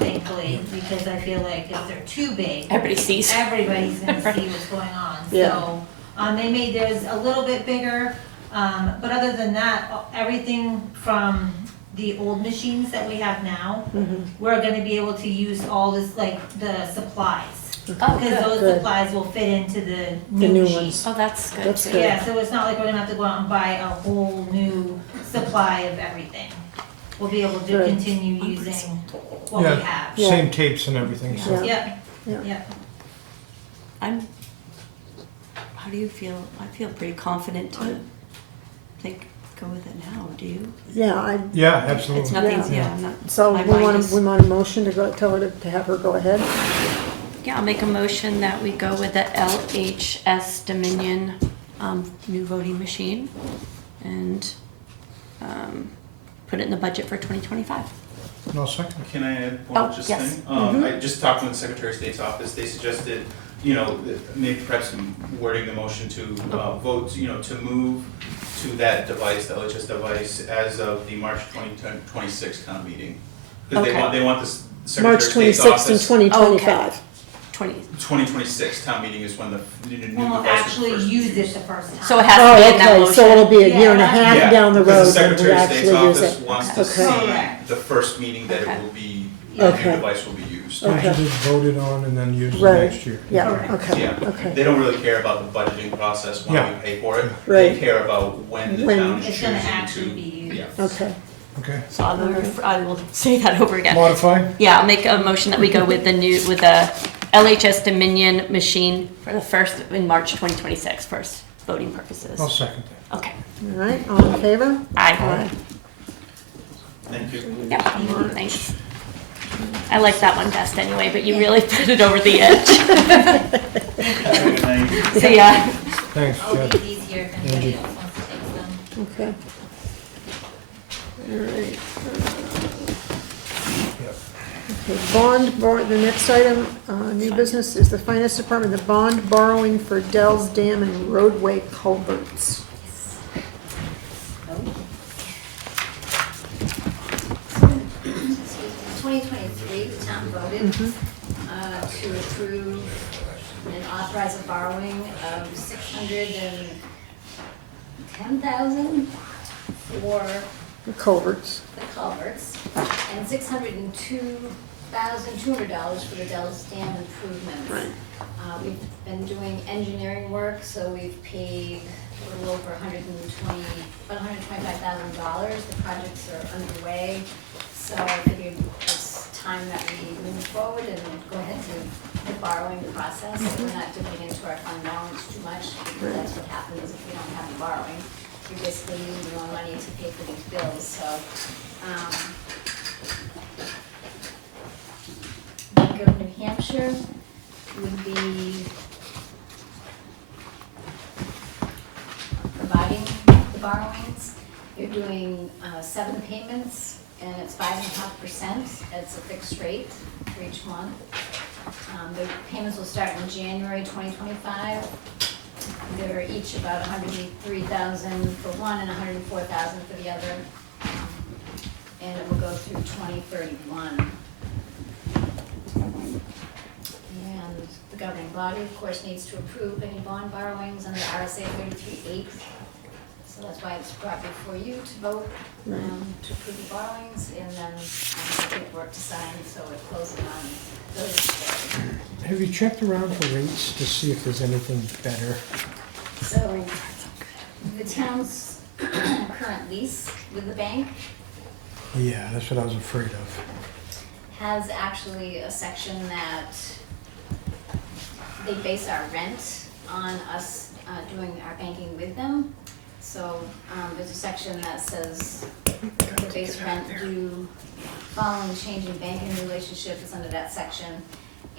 thankfully, because I feel like if they're too big, Everybody sees. everybody's gonna Right. see what's going on. Yeah. So, they made theirs a little bit bigger, but other than that, everything from the old machines that we have now, we're gonna be able to use all this, like, the supplies. Oh, Because good. those Good. supplies will fit into the The new new machine. ones. Oh, that's good. That's too. good. Yeah, so it's not like we're gonna have to go out and buy a whole new supply of everything. We'll be able to Good. continue using what we Yeah. have. Yeah. Same tapes and everything, so. Yeah. Yep, Yeah. yep. How do you feel? I feel pretty confident to go with it now. Do you? Yeah, Yeah, It's absolutely. nothing. Yeah. Yeah. I'm not. so My we mind want is- a motion to tell her to have her go ahead? Yeah, I'll make a motion that we go with the LHS Dominion new voting machine and put it in the budget for 2025. No second. Can I add Oh, one just yes. thing? I just talked with the Secretary of State's office, they suggested, maybe perhaps wording the motion to vote, to move to that device, the LHS device, as of the March 2026 town meeting. Because Okay. they want the Secretary March of State's 26th and office, 2025. 20. 2026 town meeting is when the new device We'll will actually first be use used. it the first time. So it has Oh, to be in that okay, motion. so it'll be a year and a Yeah. half Yeah, down the because road the that we Secretary of State's actually use office it. wants to Okay. see Correct. the first meeting that Okay. it will be, Yeah. the Okay. new device will be used. So Okay. just voted on and then used Right. next year. Yeah, Correct. okay, Yeah, okay. they don't really care about the budgeting process when Yeah. we pay for it. Right. They care about when the When- town is It's choosing gonna to. actually be used. Yeah. Okay, Okay. So I will say that over again. Modify? Yeah, I'll make a motion that we go with the LHS Dominion machine for the first in March 2026 for voting purposes. I'll second that. Okay. all right, all in favor? Aye. Thank you. Yeah, thanks. I like that one best anyway, but you really put it over the edge. Have a good night. So yeah. Thanks, I'll Chad. leave these here if anybody Angie. else wants to take them. Okay. All right. Yep. Okay, the next item, new business is the finance department, the bond borrowing for Dell's Dam and roadway culverts. 2023, the town voted to approve and authorize a borrowing of $610,000 for The culverts. the culverts and $602,200 for the Dells Dam improvements. Right. We've been doing engineering work, so we've paid a little over about $125,000. The projects are underway, so I figured it's time that we move forward and go ahead to the borrowing process. We're not dipping into our fund balance too much, because that's what happens if we don't have the borrowing. You're basically using your own money to pay for these bills, so. Bank of New Hampshire would be providing the borrowings. You're doing 7 payments, and it's 5.5%. It's a fixed rate for each month. The payments will start in January 2025. They're each about $103,000 for one and $104,000 for the other. And it will go through 2031. And the governing body, of course, needs to approve any bond borrowings under RSA 33(8). So that's why it's brought before you to vote to approve the borrowings, and then paperwork to sign, so it closes on Thursday. Have you checked around for rates to see if there's anything better? So the town's current lease with the bank Yeah, that's what I was afraid of. has actually a section that they base our rent on us doing our banking with them. So there's a section that says the base rent due following change in banking relationship is under that section.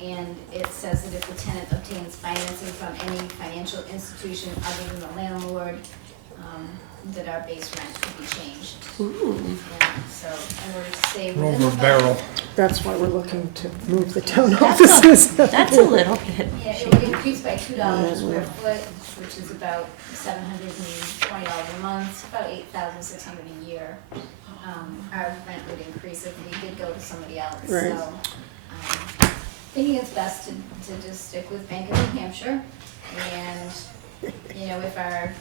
And it says that if the tenant obtains financing from any financial institution other than the landlord, that our base rent could be changed. Yeah, so in order to stay We're within over the a barrel. That's why we're looking to move the town offices. That's a little bit. Yeah, it would increase by $2 a square foot, which is about $720 a month, about $8,600 a year. Our rent would increase if we did go to somebody else, Right. so, thinking it's best to just stick with Bank of New Hampshire, and, you know, if our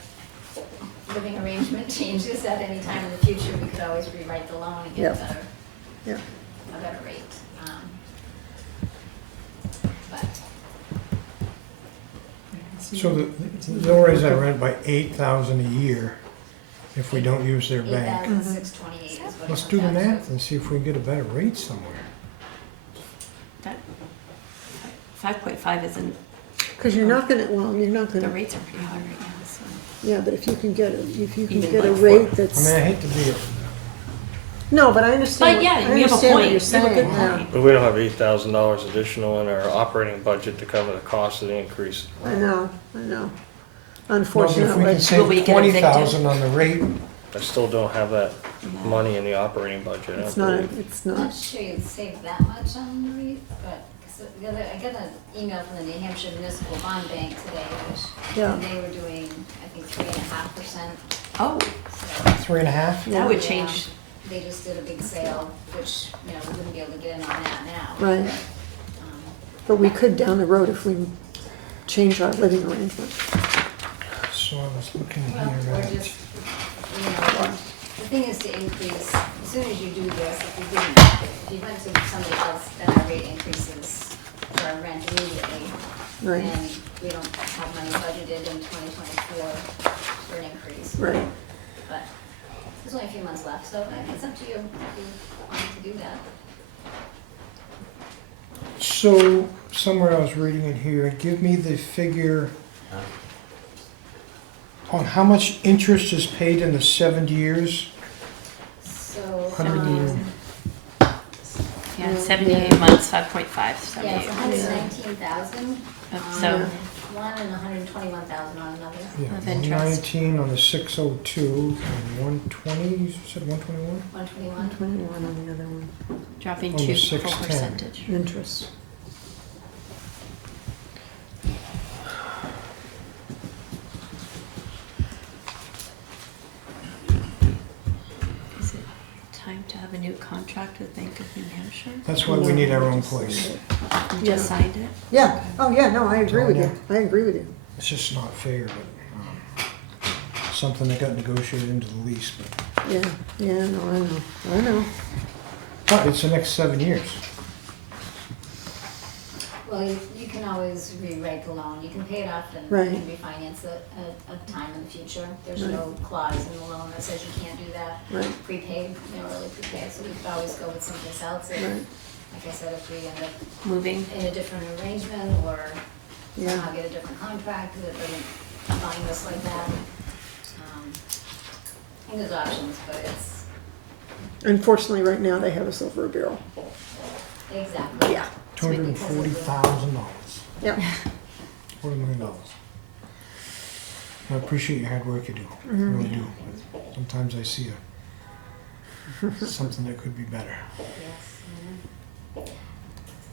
living arrangement changes at any time in the future, we could always rewrite the loan and get a Yep. better, Yep. a better rate. But So they'll raise that rent by $8,000 a year if we don't use their bank. 8,628 is what it Let's comes do the out to. math and see if we can get a better rate somewhere. That 5.5 isn't, Because you're not gonna, well, you're not the gonna, rates are pretty high right now, so. yeah, but if you can get Even a like rate I mean, that's, I hate to be a no, but I understand, But yeah, I you have a understand what point. you're You have a good saying, yeah. point. But we don't have $8,000 additional in our operating budget to cover the cost of the increase. I know. No, but if we Unfortunately, can Will save we get 20,000 on the rate, I still don't have that Yeah. money in the operating budget. I it's don't not, believe. it's I'm not not, sure you'd save that much on the rate, but, so I got an email from the New Hampshire Municipal Bond Bank today, which, Yeah. and they were doing, I think, 3.5%. Oh, So, 3.5? that would yeah, change. They just did a big sale, which, you know, we wouldn't be able to get in on that now. right, Um, but we could down the road if we change our living arrangement. So I was looking Well, here or at, just, you know, the thing is to increase, as soon as you do this, if you went to somebody else, then our rate increases for our rent immediately. Right, And we don't have money budgeted in 2024 for an increase. right. But there's only a few months left, so it's up to you if you want to do that. so somewhere I was reading it here, give me the figure on how much interest is paid in the 7 years. So, 100 Yeah, 78 months, 5.5, yeah, it's 78. 119,000 So, on one and 121,000 on another. Yeah, Of interest. 119 on the 602 and 120, you said 121? 121. 21 on the other one, dropping On the 2 full 610. percentage. interest. Is it time to have a new contract with Bank of New Hampshire? That's why we need our own place. You Yeah. just signed it? Yeah, oh, yeah, no, I agree with you, I agree with you. It's just not fair, but something that got negotiated into the lease, but, Yeah, yeah, no, I know. but it's the next 7 years. Well, you can always rewrite the loan, you can pay it off and Right. refinance it at a time in the future. There's no clause in the loan that says you can't do that. Right, Prepaid, early prepaid, so we could always go with someplace else. If, right, like I said, if we end up Moving? in a different arrangement or yeah, somehow get a different contract that doesn't bind us like that. I think there's options, but it's, unfortunately, right now, they have us over a barrel. exactly. Yeah. $240,000. Yeah. $250,000. I appreciate your hard work you do, I really do. Sometimes I see something that could be better. Yes,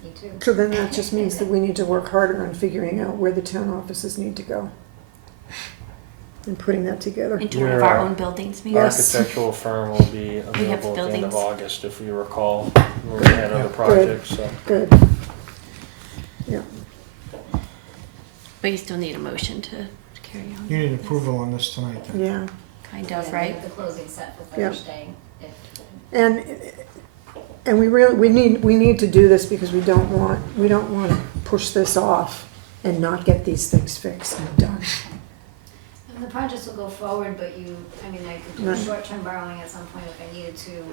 me too. So then that just means that we need to work harder on figuring out where the town offices need to go. And putting that together. Into one of our own buildings, maybe? Yes. Architectural firm will be available at the end of buildings. August, if you recall. We had other projects, so. Good. Yeah. But you still need a motion to carry on. You need approval on this tonight then. Yeah. Kind Yeah, of, right? The closing set for Yeah. Thursday. And we need to do this because we don't want to push this off and not get these things fixed and done. And the projects will go forward, but I could do Right. short-term borrowing at some point if I needed to,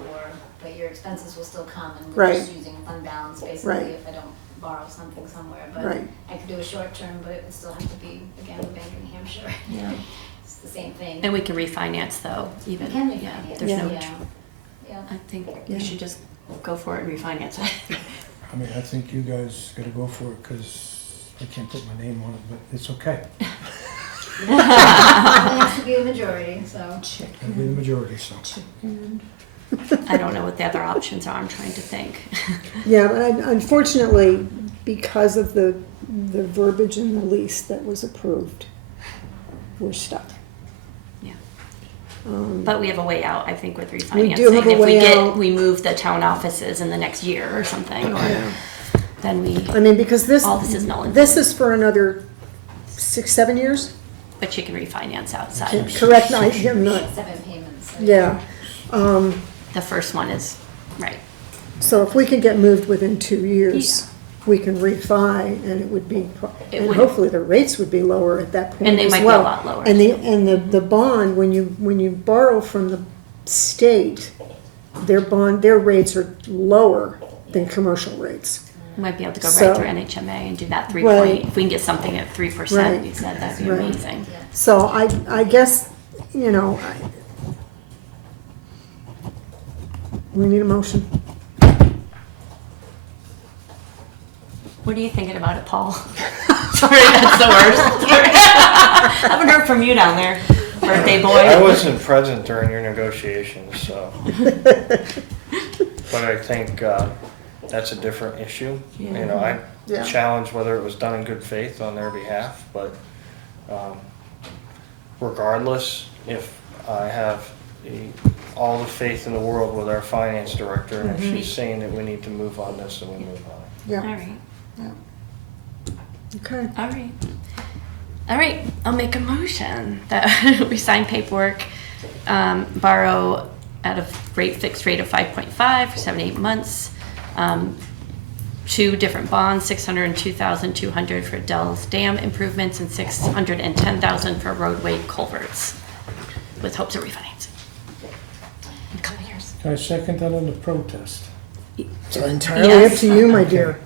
but your expenses will still come and Right. we're just using fund balance basically Right. if I don't borrow something somewhere. But Right. I could do a short-term, but it would still have to be, again, a bank in New Hampshire. Yeah. It's the same thing. And we can refinance though, even. We can Yeah, refinance, there's no, yeah. I think Yeah. we should just go for it and refinance it. I mean, I think you guys gotta go for it, because I can't put my name on it, but it's okay. It only has to be a majority, so. I'll be the majority, so. I don't know what the other options are, I'm trying to think. Yeah, but unfortunately, because of the verbiage in the lease that was approved, we're stuck. Yeah. Um, But we have a way out, I think, with refinancing. We do have a way out. If we move the town offices in the next year or something, or Yeah. then we, I mean, because all this is null and this is for another 6-7 years? but you can refinance outside. Correct, I'm not, 7 payments. so- yeah. The first one is, right. So if we can get moved within 2 years, we can refi, and it would be, It and would- hopefully the rates would be lower at that point And they as might be a well. lot lower. And the bond, when you borrow from the state, their rates are lower than commercial rates. We might be able to go So- right through NHMA and do that 3 Right. point, if we can get something at 3%, Right. he said, that'd be Right. amazing. Yeah. So I guess, we need a motion. What are you thinking about it, Paul? Sorry, that's the worst. I haven't heard from you down there, birthday boy. I wasn't present during your negotiations, so. But I think that's a different issue. You know, I Yeah. challenge whether it was done in good faith on their behalf, but regardless, if I have all the faith in the world with our finance director, and if she's saying that we need to move on this, then we move on it. Yeah, All right, okay. all right. All right, I'll make a motion that we sign paperwork, borrow at a fixed rate of 5.5 for 7 to 8 months. 2 different bonds, $602,200 for Dell's Dam improvements and $610,000 for roadway culverts, with hopes of refinancing in a couple years. Can I second that on the protest? It's entirely up to you, my dear.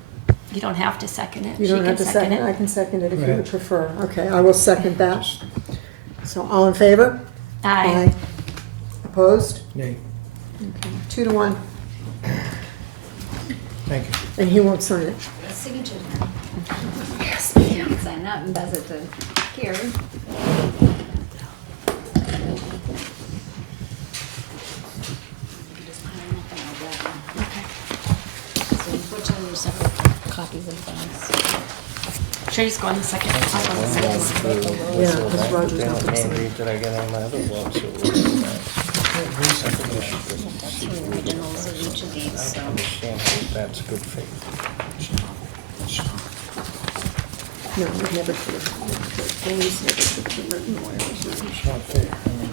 You don't have to second it. You She don't have can to second it, I it. can second it if Go you would ahead. prefer. Okay, I will second that. So all in favor? Aye. Opposed? Nay, 2 to 1, thank you. and he won't sign it. Signatures now. Yes. You can sign that and pass it to Carrie. So unfortunately, we're separate copies of things. Should I just go on the second? I'll go on the second. Yeah, because Roger's not gonna sign it. Maybe did I get on my other ones? It was that. Two originals of each of these, so. I understand that that's good faith. No, we've never could. Police never could have written lawyers. It's not fair. I mean,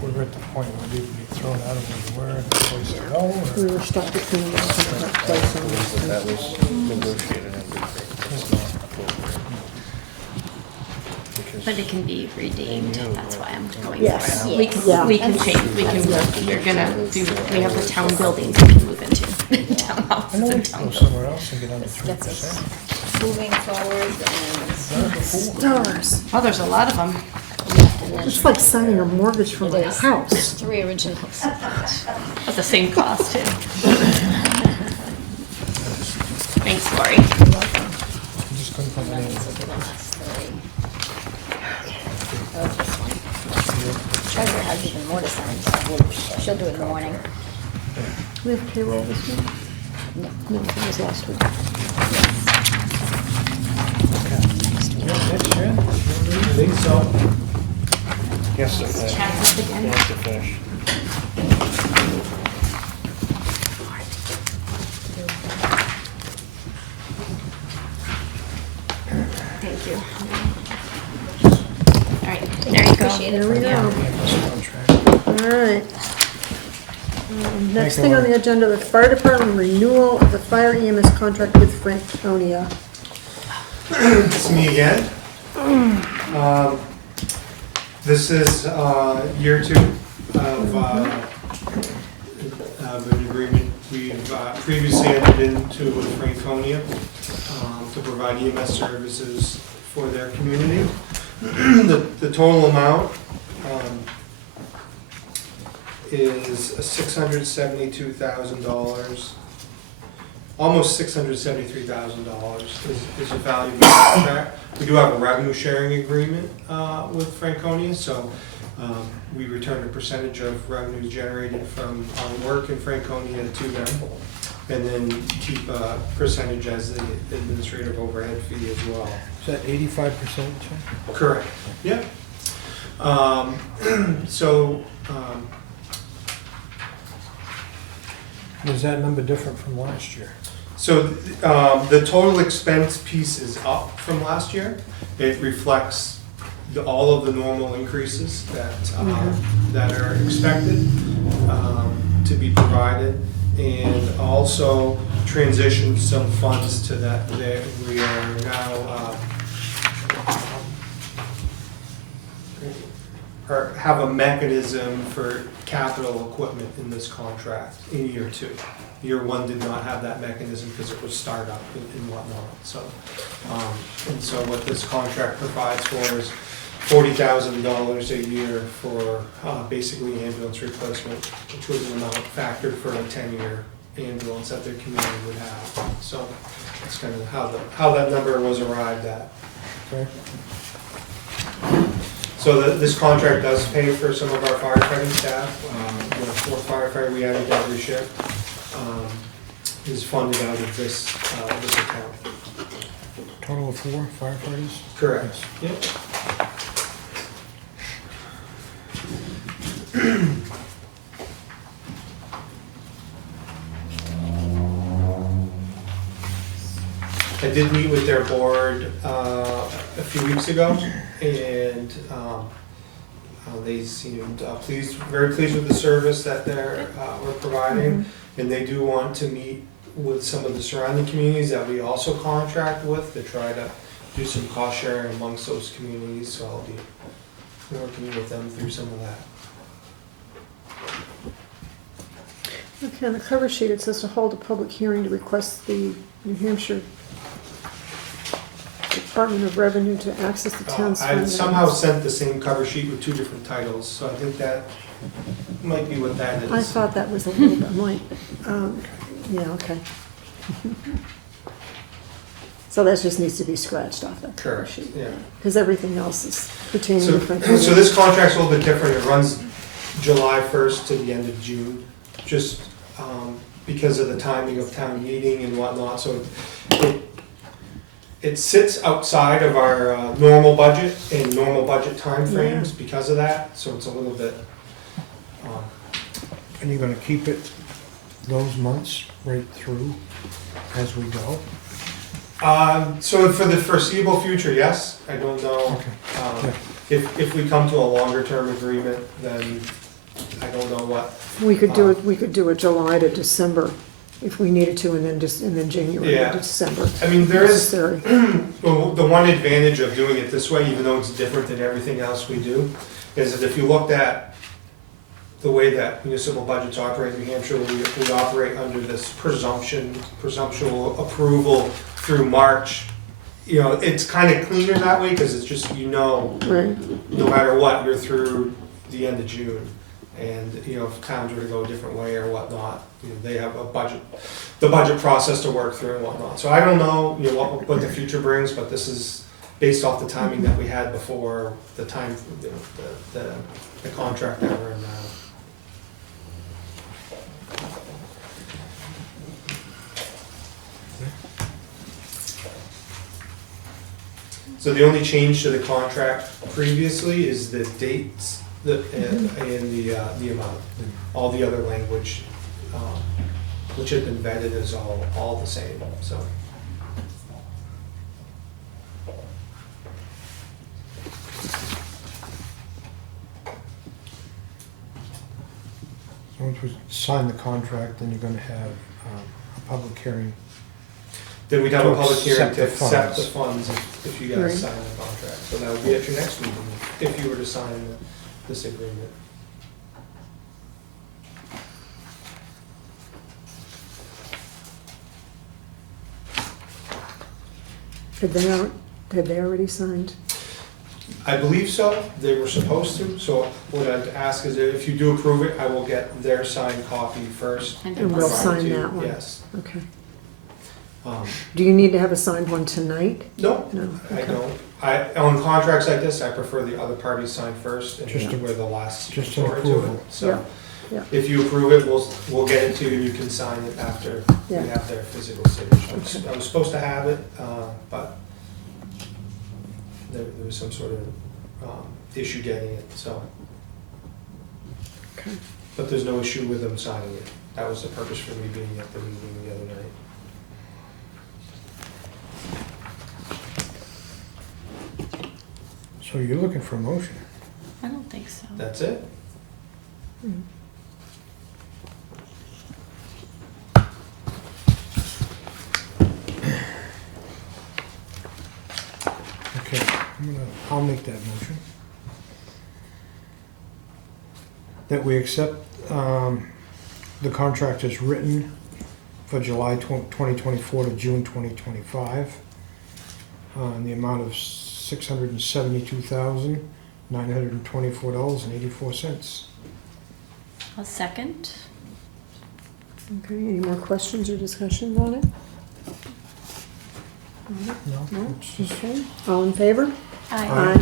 we're at the point where we'd be thrown out of where we were and the place to go, We or were stuck between them, and that place on this. That was negotiated in good faith. It's not appropriate. Because But it can be redeemed, that's why I'm going Yes. for it. Yeah. We can change, we're gonna do, we have the town buildings we can move into, town I houses know we and could town go buildings. somewhere else and get under This gets us 3%. moving forward and. Stars. Oh, there's a lot of them. It's like signing a mortgage for my house. 3 originals. At the same cost too. Thanks, Lori. I just couldn't find these will be the last three. Oh, this one. Treasurer has even more to sign, so she'll do it in the morning. We have payroll this week? No. No, it was last week. Next year? I think so. Yes, to finish. Check this again. Yes, to finish. Thank you. All right, there you go. Appreciate it. There we Yeah. go. All right. Next thing on the agenda, the fire department renewal of the fire EMS contract with Franconia. It's me again. This is year 2 of an agreement we've previously entered into with Franconia to provide EMS services for their community. The total amount is $672,000. Almost $673,000 is the value of the contract. We do have a revenue sharing agreement with Franconia, so we return a percentage of revenues generated from our work in Franconia to them, and then keep a percentage as the administrative overhead fee as well. Is that 85%? Correct. Yep. So. Is that number different from last year? So the total expense piece is up from last year. It reflects all of the normal increases that are expected to be provided, and also transition some funds to that. We are now have a mechanism for capital equipment in this contract in year 2. Year 1 did not have that mechanism because it was startup and whatnot. So, and so what this contract provides for is $40,000 a year for basically ambulance replacement, which was an amount factored for a 10-year ambulance that their community would have. So that's kind of how that number was arrived at. Okay. So this contract does pay for some of our firefighting staff. The 4th firefighter we added every shift is funded out of this account. Total of 4 firefighters? Correct. Yep. I did meet with their board a few weeks ago, and they seemed very pleased with the service that we're providing, and they do want to meet with some of the surrounding communities that we also contract with to try to do some cost sharing amongst those communities. So I'll be working with them through some of that. Okay, on the cover sheet, it says to hold a public hearing to request the New Hampshire Department of Revenue to access the town's I funds. somehow sent the same cover sheet with 2 different titles, so I think that might be what that is. I thought that was a little bit, I'm like, yeah, okay. So that just needs to be scratched off that cover Correct, sheet. yeah. Because everything else is pertaining So, to Franconia. so this contract's a little bit different. It runs July 1st to the end of June, just because of the timing of town meeting and whatnot. So it sits outside of our normal budget and normal budget timeframes because of that. So it's a little bit. And you're gonna keep it those months right through as we go? So for the foreseeable future, yes. I don't know. Okay. If we come to a longer term agreement, then I don't know what. We could do it, we could do a July to December if we needed to, and then January Yeah. to December. I mean, there is, Necessary. well, the one advantage of doing it this way, even though it's different than everything else we do, is that if you looked at the way that municipal budgets operate in New Hampshire, we operate under this presumptual approval through March. You know, it's kind of cleaner that way, because it's just, Right. no matter what, you're through the end of June. And, if towns were to go a different way or whatnot, they have the budget process to work through and whatnot. So I don't know, what the future brings, but this is based off the timing that we had before, the time, the contract that we're in now. So the only change to the contract previously is the dates and the amount. All the other language, which had been vetted, is all the same, so. Once we sign the contract, then you're gonna have a public hearing. Then we'd have a To public hearing accept to the accept the funds. funds if you Right. guys sign the contract. So that would be at your next meeting, if you were to sign this agreement. Had they already signed? I believe so, they were supposed to, so what I'd ask is if you do approve it, I will get their signed copy first. And we'll sign to- that one. Yes. Okay. Um, Do you need to have a signed one tonight? No, No? I Okay. don't. On contracts like this, I prefer the other parties sign first, and Just we're the last just an resort to it. approval. So, Yeah, yeah. if you approve it, we'll get it to you, and you can sign it after we Yeah. have their physical signature. Okay. I was supposed to have it, but there was some sort of issue getting it, so. Okay. But there's no issue with them signing it. That was the purpose for me being at the meeting the other night. So you're looking for a motion? I don't think so. That's it? Mm. Okay, I'll make that motion. That we accept the contract as written for July 2024 to June 2025 in the amount of $672,924.84. A second? Okay, any more questions or discussions on it? No, No? it's just, Okay, all in favor? Aye.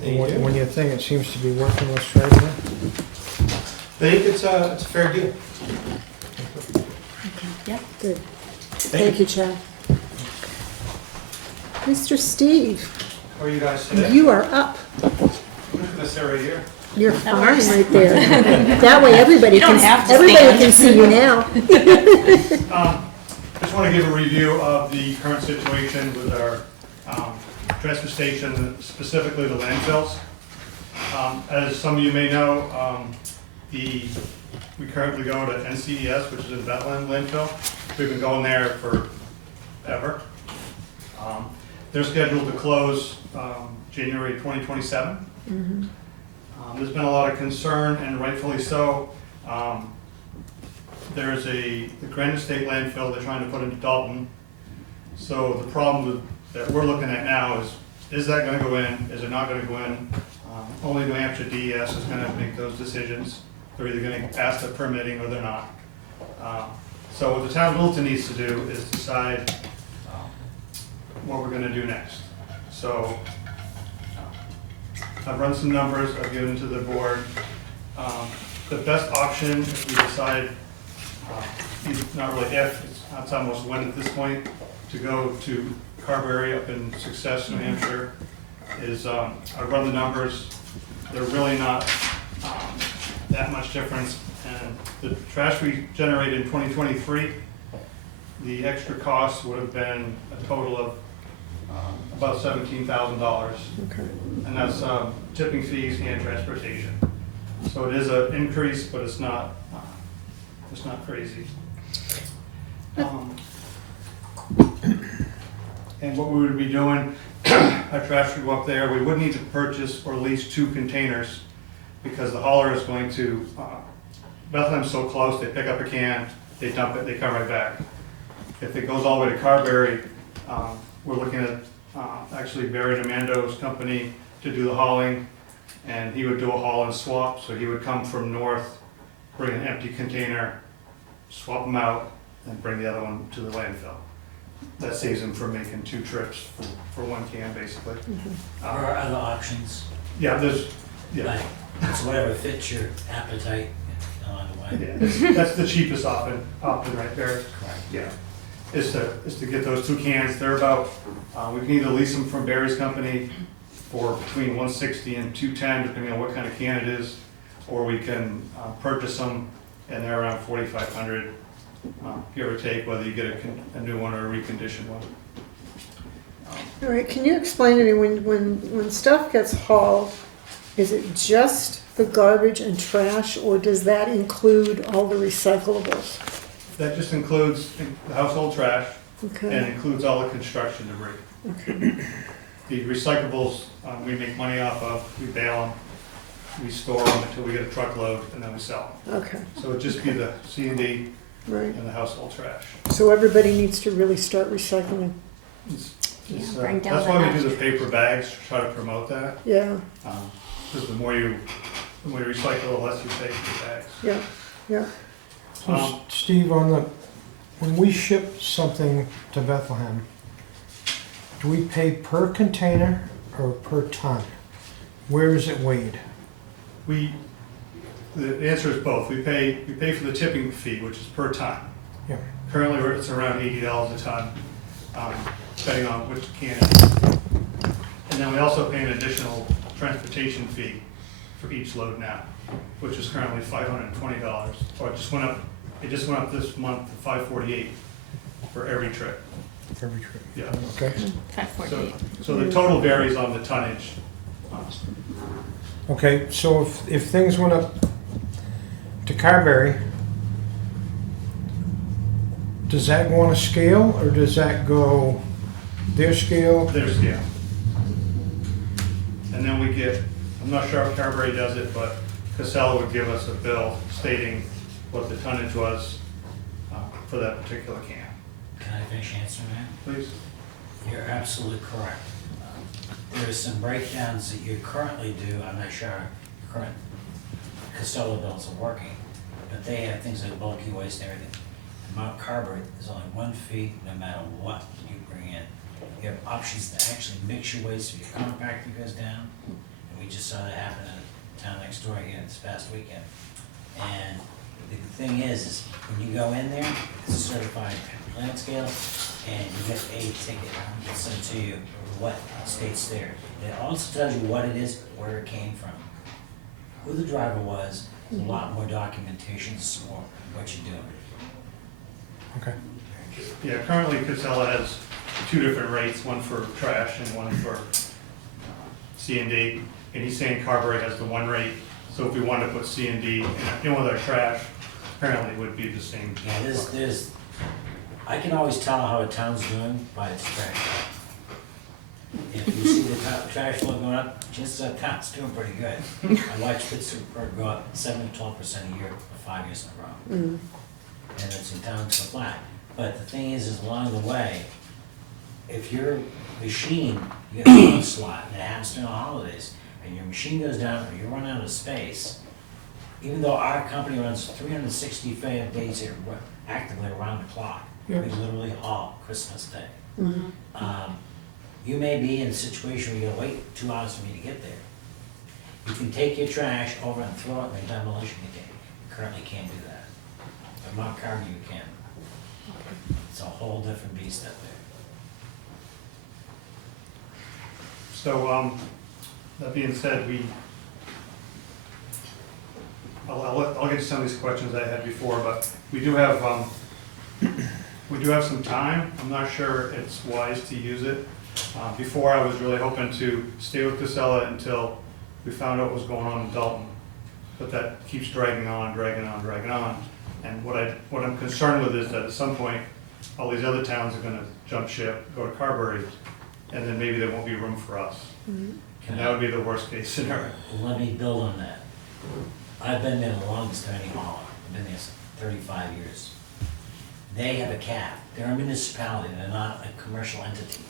Thank you. when you think it seems to be working with right now. I think it's a fair deal. Yep. Good. Thank you, Chad. Mr. Steve, How are you guys today? you are up. Look at this area here. You're That fine works. right there. That way everybody You don't can, have to everybody stand. can see you now. Just want to give a review of the current situation with our transfer station, specifically the landfills. As some of you may know, we currently go to NCES, which is in Bethlehem landfill. We've been going there forever. They're scheduled to close January 2027. Mhm. There's been a lot of concern, and rightfully so. There's the Granite State landfill they're trying to put into Dalton. So the problem that we're looking at now is that gonna go in, is it not gonna go in? Only New Hampshire DES is gonna make those decisions. They're either gonna ask the permitting or they're not. So what the town of Littleton needs to do is decide what we're gonna do next. So I've run some numbers, I've given to the board. The best option, if we decide, not really if, it's almost when at this point, to go to Carberry up in Success, New Hampshire, is I've run the numbers. They're really not that much difference. And the trash we generated in 2023, the extra cost would have been a total of about $17,000. Okay. And that's tipping fees and transportation. So it is an increase, but it's not crazy. And what we would be doing, our trash would go up there, we would need to purchase or lease 2 containers because the hauler is going to, Bethlehem's so close, they pick up a can, they dump it, they come right back. If it goes all the way to Carberry, we're looking at actually Barry Amando's company to do the hauling. and he would do a haul and swap, so he would come from north, bring an empty container, swap them out, and bring the other one to the landfill. That saves him from making 2 trips for 1 can, basically. There are other options, Yeah, there's, yeah, like, it's whatever fits your appetite along the way. yeah, that's the cheapest option right there. Correct. Yeah, is to get those 2 cans. They're about, we can either lease them from Barry's company for between $160 and $210, depending on what kind of can it is, or we can purchase them, and they're around $4,500, give or take, whether you get a new one or a reconditioned one. All right, can you explain to me, when stuff gets hauled, is it just the garbage and trash, or does that include all the recyclables? That just includes the household trash and Okay, includes all the construction debris. okay, The recyclables, we make money off of, we bale them, we store them until we get a truckload, and then we sell them. okay, So it'd just be the C&D right. and the household trash. So everybody needs to really start recycling. Bring down That's the why we do notch. the paper bags, try to promote that, Yeah, because the more you recycle, the less you pay for the bags. yeah, yeah. So Steve, when we ship something to Bethlehem, do we pay per container or per ton? Where is it weighed? The answer is both. We pay for the tipping fee, which is per ton. Yeah. Currently, it's around $80 a ton, depending on which can it is. And then we also pay an additional transportation fee for each load now, which is currently $520, or it just went up this month to $548 for every trip. Every trip. Yeah. Okay. So the total varies on the tonnage. Okay, so if things went up to Carberry, does that go on a scale, or does that go their scale? There's, yeah. And then we get, I'm not sure if Carberry does it, but Casella would give us a bill stating what the tonnage was for that particular can. Can I finish answering that? Please? You're absolutely correct. There's some breakdowns that you currently do, I'm not sure your current Casella bills are working, but they have things like bulky waste and everything. In Mount Carver, there's only 1 fee no matter what you bring in. You have options to actually mix your waste if your compactor goes down, and we just saw that happen in the town next door again this past weekend. And the thing is when you go in there, it's a certified land scale, and you get a ticket, it's sent to you, what states there. And it also tells you what it is, where it came from, who the driver was, a lot more documentation to support what you're doing. Okay. Yeah, currently Casella has 2 different rates, one for trash and one for C&D. And he's saying Carberry has the 1 rate, so if we wanted to put C&D in with our trash, apparently it would be the same. Yeah, there's, I can always tell how a town's doing by its trash. If you see the trash flow going up, chances are the town's doing pretty good. I watched Pittsburgh go up 7 to 12% a year for 5 years in a row. And it's in town to flat. But the thing is along the way, if your machine, you get a load slot, and it happens during the holidays, and your machine goes down or you run out of space, even though our company runs 365 days here actively around the clock, we literally haul Christmas Day. You may be in a situation where you gotta wait 2 hours for me to get there. You can take your trash over and throw it in the demolition container. You currently can't do that. But Mount Carmel, you can. It's a whole different beast out there. So, that being said, I'll get to some of these questions I had before, but we do have some time. I'm not sure it's wise to use it. Before, I was really hoping to stay with Casella until we found out what was going on in Dalton, but that keeps dragging on. And what I'm concerned with is that at some point, all these other towns are gonna jump ship, go to Carberry, and then maybe there won't be room for us. And that would be the worst case scenario. Let me build on that. I've been there the longest of any hauler. I've been there 35 years. They have a cap. They're a municipality. They're not a commercial entity.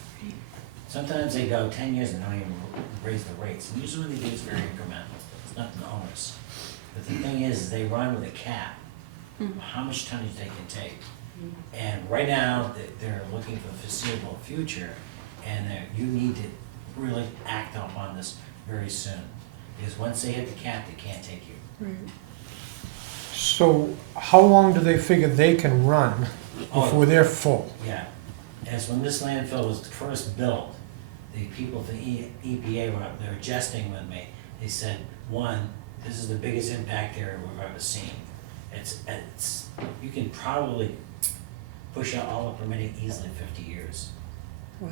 Sometimes they go 10 years and don't even raise the rates. And usually when they do, it's very incremental. It's nothing onerous. But the thing is, they run with a cap, how much tonnage they can take. And right now, they're looking for the foreseeable future, and you need to really act up on this very soon. Because once they hit the cap, they can't take you. Right. So how long do they figure they can run before they're full? Yeah. As when this landfill was first built, the people from EPA they were jesting with me. They said, one, this is the biggest impact area we've ever seen. It's you can probably push out all the permitting easily 50 years. Wow.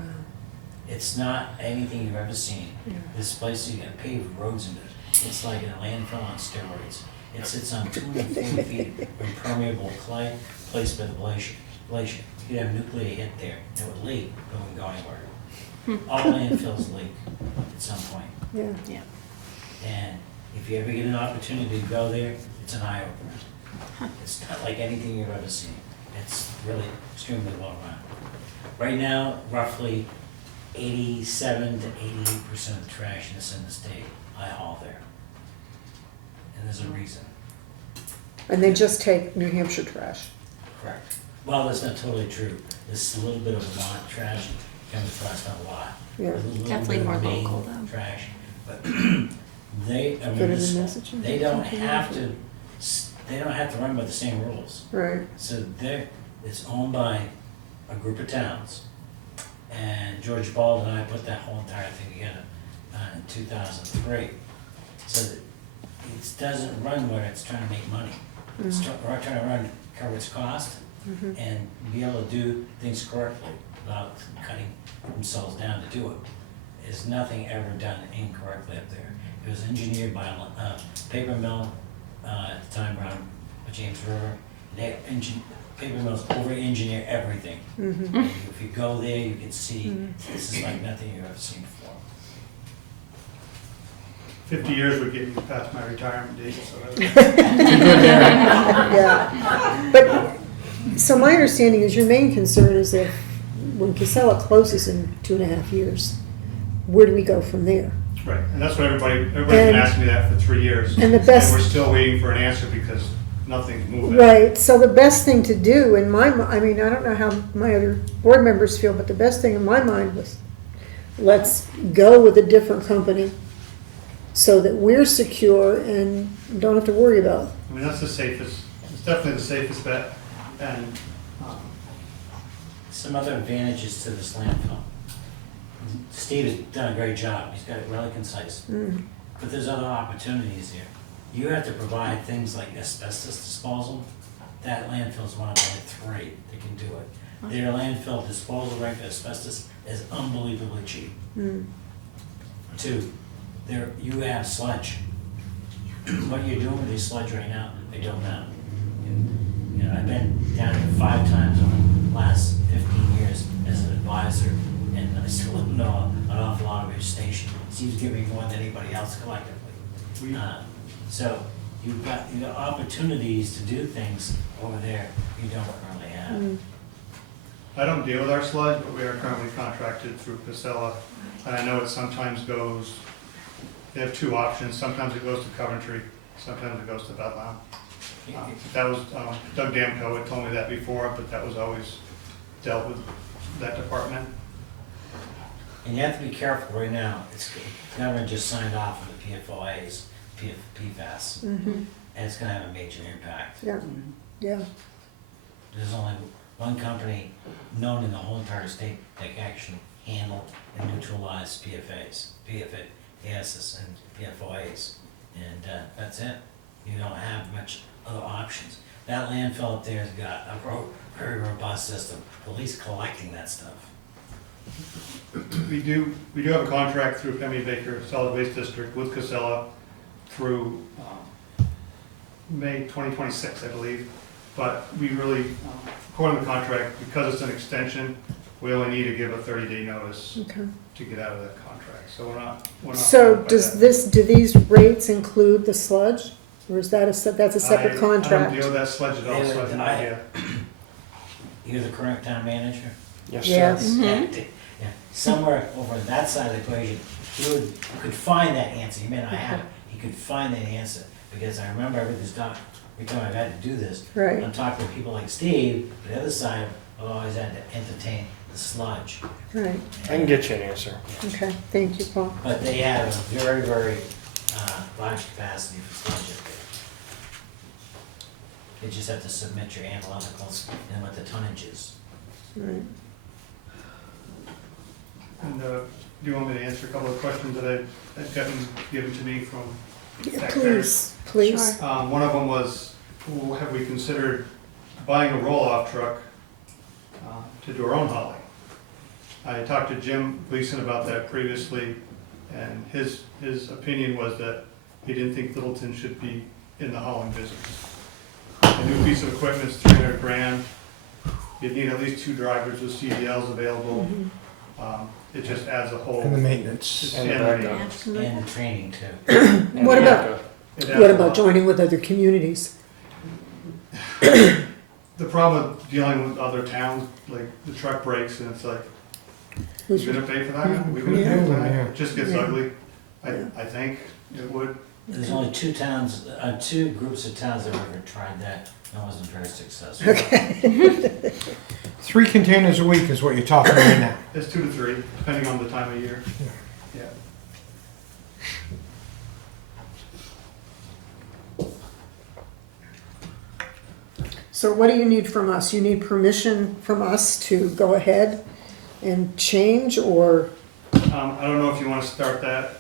It's not anything you've ever seen. Yeah. This place, you got paved roads in it. It's like a landfill on steroids. It sits on 240 feet of impermeable clay placed by the glacier. You could have nuclear hit there. It would leak, but it wouldn't go anywhere. All landfills leak at some point. Yeah. And if you ever get an opportunity to go there, it's an eye-opener. It's not like anything you've ever seen. It's really extremely well run. Right now, roughly 87 to 88% of the trash that's in the state, I haul there. And there's a reason. And they just take New Hampshire trash. Correct. Well, that's not totally true. There's a little bit of Vermont trash comes to us, not a lot. Yeah. There's a little Definitely bit more of Maine local, though. trash, but they, I mean, Better this- than Massachusetts. they don't have to, they don't have to run by the same rules. Right. So it's owned by a group of towns. And George Bald and I put that whole entire thing together in 2003. So that it doesn't run where it's trying to make money. It's trying to cover its cost and be able to do things correctly without cutting themselves down to do it. There's nothing ever done incorrectly up there. It was engineered by a paper mill at the time around James River. Paper mills over-engineer everything. And if you go there, you can see this is like nothing you've ever seen before. 50 years would get me past my retirement date, so Yeah. But, so my understanding is your main concern is if, when Casella closes in 2.5 years, where do we go from there? right, and that's what everybody's been asking me that for 3 years. And the best- we're still waiting for an answer because nothing's moving. Right, so the best thing to do in my, I mean, I don't know how my other board members feel, but the best thing in my mind was, let's go with a different company so that we're secure and don't have to worry about it. I mean, that's the safest, it's definitely the safest bet, and, Some other advantages to this landfill. Steve has done a great job. He's got it really concise. But there's other opportunities here. You have to provide things like asbestos disposal. That landfill is one of only 3 that can do it. Their landfill disposal rate for asbestos is unbelievably cheap. 2, you have sludge. What you're doing with these sludge right now, I don't know. You know, I've been down here 5 times over the last 15 years as an advisor, and I still don't know an awful lot of each station. It seems to give me more than anybody else collectively. So you've got opportunities to do things over there you don't really have. I don't deal with our sludge, but we are currently contracted through Casella, and I know it sometimes goes, they have 2 options, sometimes it goes to Coventry, sometimes it goes to Bethlehem. That was, Doug Damco had told me that before, but that was always dealt with that department. And you have to be careful right now. It's government just signed off on the PFOAs, PFAS, and it's going to have a major impact. Yeah, yeah. There's only one company known in the whole entire state that can actually handle and neutralize PFAS and PFOAs, and that's it. You don't have much other options. That landfill up there has got a very robust system, at least collecting that stuff. We do have a contract through Pemmy Baker Solid Waste District with Casella through May 2026, I believe. But we really, according to the contract, because it's an extension, we only need to give a 30-day notice Okay. to get out of that contract. So we're not. So bound by does that. do these rates include the sludge? Or is that that's a separate I contract? don't deal with that sludge at all, so I have no idea. You're the current town manager? Yes, Yes. Yeah, somewhere over on that side of the equation, you could find that answer, you may not have it, you could find that answer, because I remember every time I've had to do this, Right. I'm talking to people like Steve, the other side, I've always had to entertain the sludge. Right, I can get you an answer. okay, thank you, Paul. But they have a very, very, large capacity for sludge up there. You just have to submit your analyticals and what the tonnage is. Right. And do you want me to answer a couple of questions that I've gotten given to me from Yeah, taxpayers? please. One of them was, have we considered buying a roll-off truck to do our own hauling? I talked to Jim Gleason about that previously, and his opinion was that he didn't think Littleton should be in the hauling business. A new piece of equipment is $300,000. You'd need at least 2 drivers with CDLs available. It just adds a whole. And the maintenance. And the backup. And the training too. What about, It adds what a about lot. joining with other communities? The problem with dealing with other towns, like the truck breaks and it's like, Who's- we're gonna pay for that? We're gonna pay for Yeah. that? It just gets Yeah. ugly. Yeah. I think it would. There's only 2 towns, 2 groups of towns that have ever tried that, and it wasn't very successful. 3 containers a week is what you're talking right now. It's 2 to 3, depending on the time of year. Yeah. So what do you need from us? You need permission from us to go ahead and change, or, I don't know if you wanna start that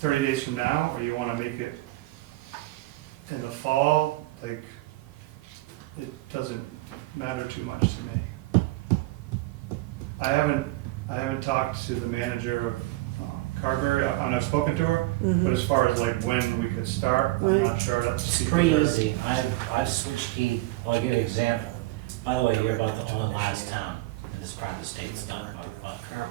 30 days from now, or you wanna make it in the fall, like, it doesn't matter too much to me. I haven't talked to the manager of Carberry, I've spoken to her, but as far as like when we could start, I'm not sure, that's. It's pretty easy. I've switched key, well, I'll give you an example. By the way, you're about the only last town in this part of the state's done about Carberry.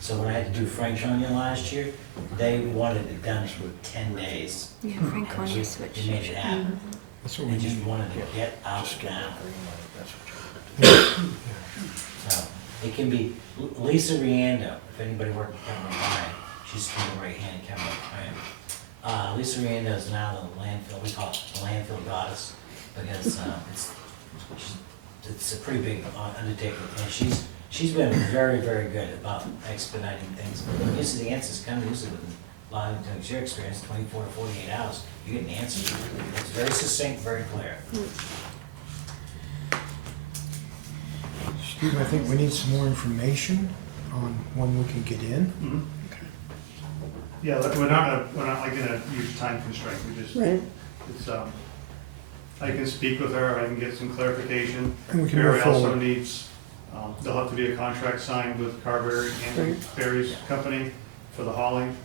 So when I had to do Franconia last year, they wanted it done in 10 days. Yeah, Franconia switch. They made it happen. That's what They we just need. wanted to get out now. So, it can be, Lisa Riando, if anybody worked with Kevin O'Brien, she's the right hand of Kevin O'Brien. Lisa Riando is now the landfill, we call it the landfill goddess, because it's a pretty big undertaking, and she's been very, very good about expediting things. Usually the answers come usually within, a lot of times your experience, 24 to 48 hours, you get an answer. It's very succinct, very clear. Steve, I think we need some more information on when we can get in. Mhm. Yeah, like, we're not like in a huge time constraint, we just, right? it's, I can speak with her, I can get some clarification. And we can Barry move also forward. needs, there'll have to be a contract signed with Carberry and Right. Barry's company for the hauling.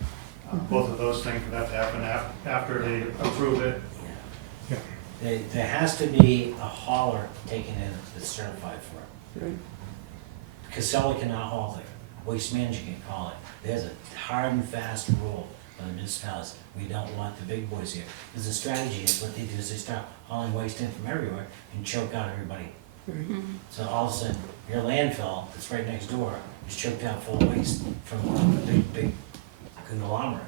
Both of those things would have to happen after they approve it. There has to be a hauler taken in that's certified for it. Right. Casella cannot haul there, Waste Management can call it. There's a hard and fast rule by the municipalities, we don't want the big boys here. Because the strategy is, what they do is they start hauling waste in from everywhere and choke out everybody. So all of a sudden, your landfill that's right next door is choked out full of waste from a big conglomerate.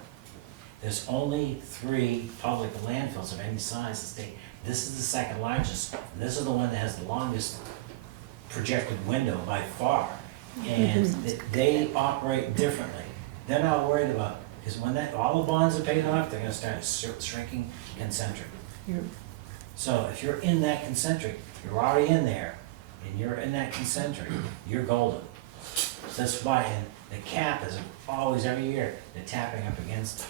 There's only 3 public landfills of any size in the state. This is the second largest, and this is the one that has the longest projected window by far. And they operate differently. They're not worried about, because when all the bonds are paid off, they're gonna start shrinking concentric. Yeah. So if you're in that concentric, you're already in there, and you're in that concentric, you're golden. So that's why, and the cap is always, every year, they're tapping up against it.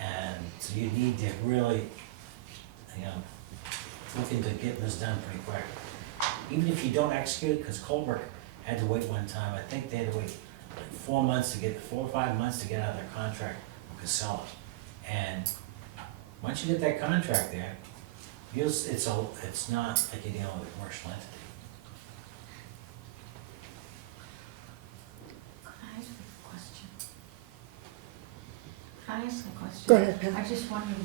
And so you need to really, look into getting this done pretty quick. Even if you don't execute it, because Colbrook had to wait one time, I think they had to wait like 4 or 5 months to get out of their contract with Casella. And once you get that contract there, it's not like you're dealing with a commercial entity. Can I ask a question? Can I ask a question? Go ahead, Pam. I just wondered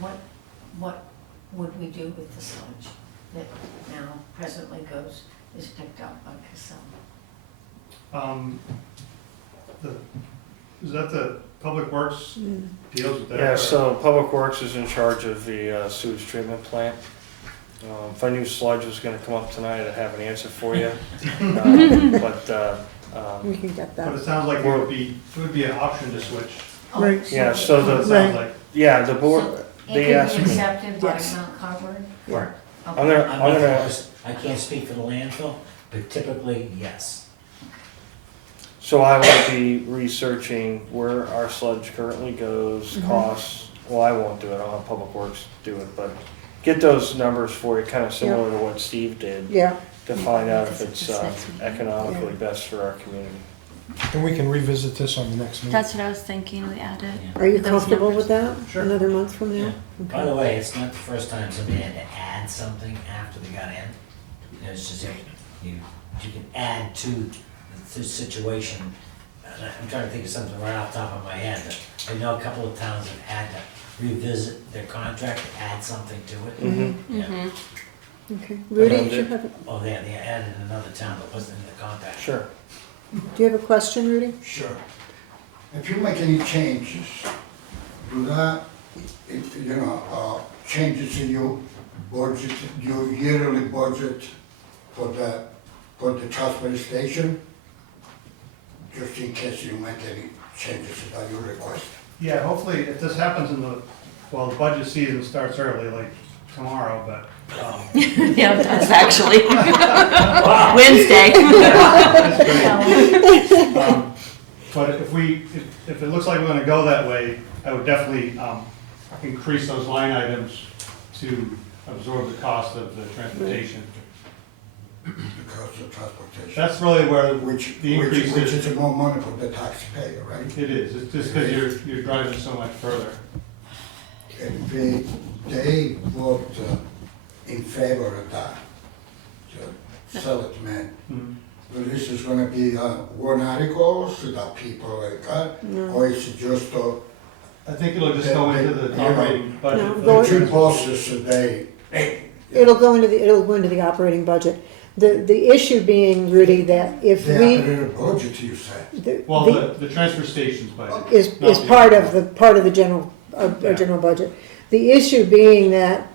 what would we do with the sludge that now presently is picked up by Casella? Is that the Public Works deals with that? Yeah, or- so Public Works is in charge of the sewage treatment plant. If I knew sludge was gonna come up tonight, I'd have an answer for you. But, We can get But that. it sounds like it would be an option to switch. Right. yeah, so It the, sounds like, yeah, the board, So they asked It could be me. accepted by Yes. Mount Carver? Yeah. I'm gonna, I'm I'm not gonna, opposed. I can't speak for the landfill, but typically, yes. so I will be researching where our sludge currently goes, costs. Well, I won't do it, I'll have Public Works do it, but get those numbers for you, kinda similar to what Steve did, Yeah, to find out if it's economically best for our community. And we can revisit this on the next meeting. That's what I was thinking, we added. are you those comfortable numbers. with that? Sure. Another month from now? By the way, it's not the first time somebody had to add something after they got in. You know, it's just, you can add to the situation. I'm trying to think of something right off the top of my head, but I know a couple of towns have had to revisit their contract to add something to it. Mm-hmm. Yeah. Okay. Rudy, And do you then have, Oh, they added another town that wasn't in the contract. Sure. do you have a question, Rudy? Sure. If you make any changes, do that, changes in your budget, your yearly budget for the transfer station, just in case you make any changes that you request. yeah, hopefully, if this happens the budget season starts early, like tomorrow, but, Yeah, that's actually Wednesday. it's great. But if it looks like we're gonna go that way, I would definitely, increase those line items to absorb the cost of the transportation. Because of transportation. That's really where Which the increase is. is more money for the taxpayer, right? It is, it's just because you're driving so much further. And they vote in favor of that, the Selectman. Mhm. But this is gonna be one article, so that people or is it just I think it'll just go into the operating budget. No, for go the two bosses, It'll go into the operating budget. The issue being, Rudy, that if they we, have a budget, you said. Well, the transfer station's budget. is not the- part of the general, our general budget. The issue being that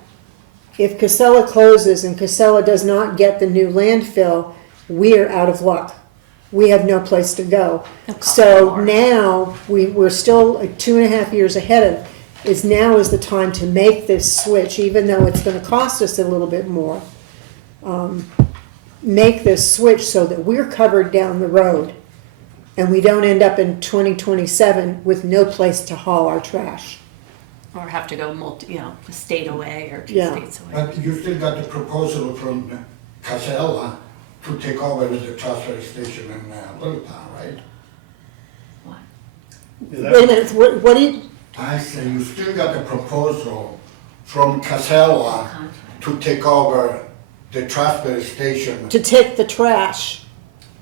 if Casella closes and Casella does not get the new landfill, we're out of luck. We have no place to go. So now, we're still like 2.5 years ahead of, now is the time to make this switch, even though it's gonna cost us a little bit more. Make this switch so that we're covered down the road and we don't end up in 2027 with no place to haul our trash. Or have to go a state away or 2 Yeah. states away. But you still got the proposal from Casella to take over the transfer station in Littleton, right? Is that- Wait a minute, what do you, I say you still got the proposal from Casella to take over the transfer station, to take the trash?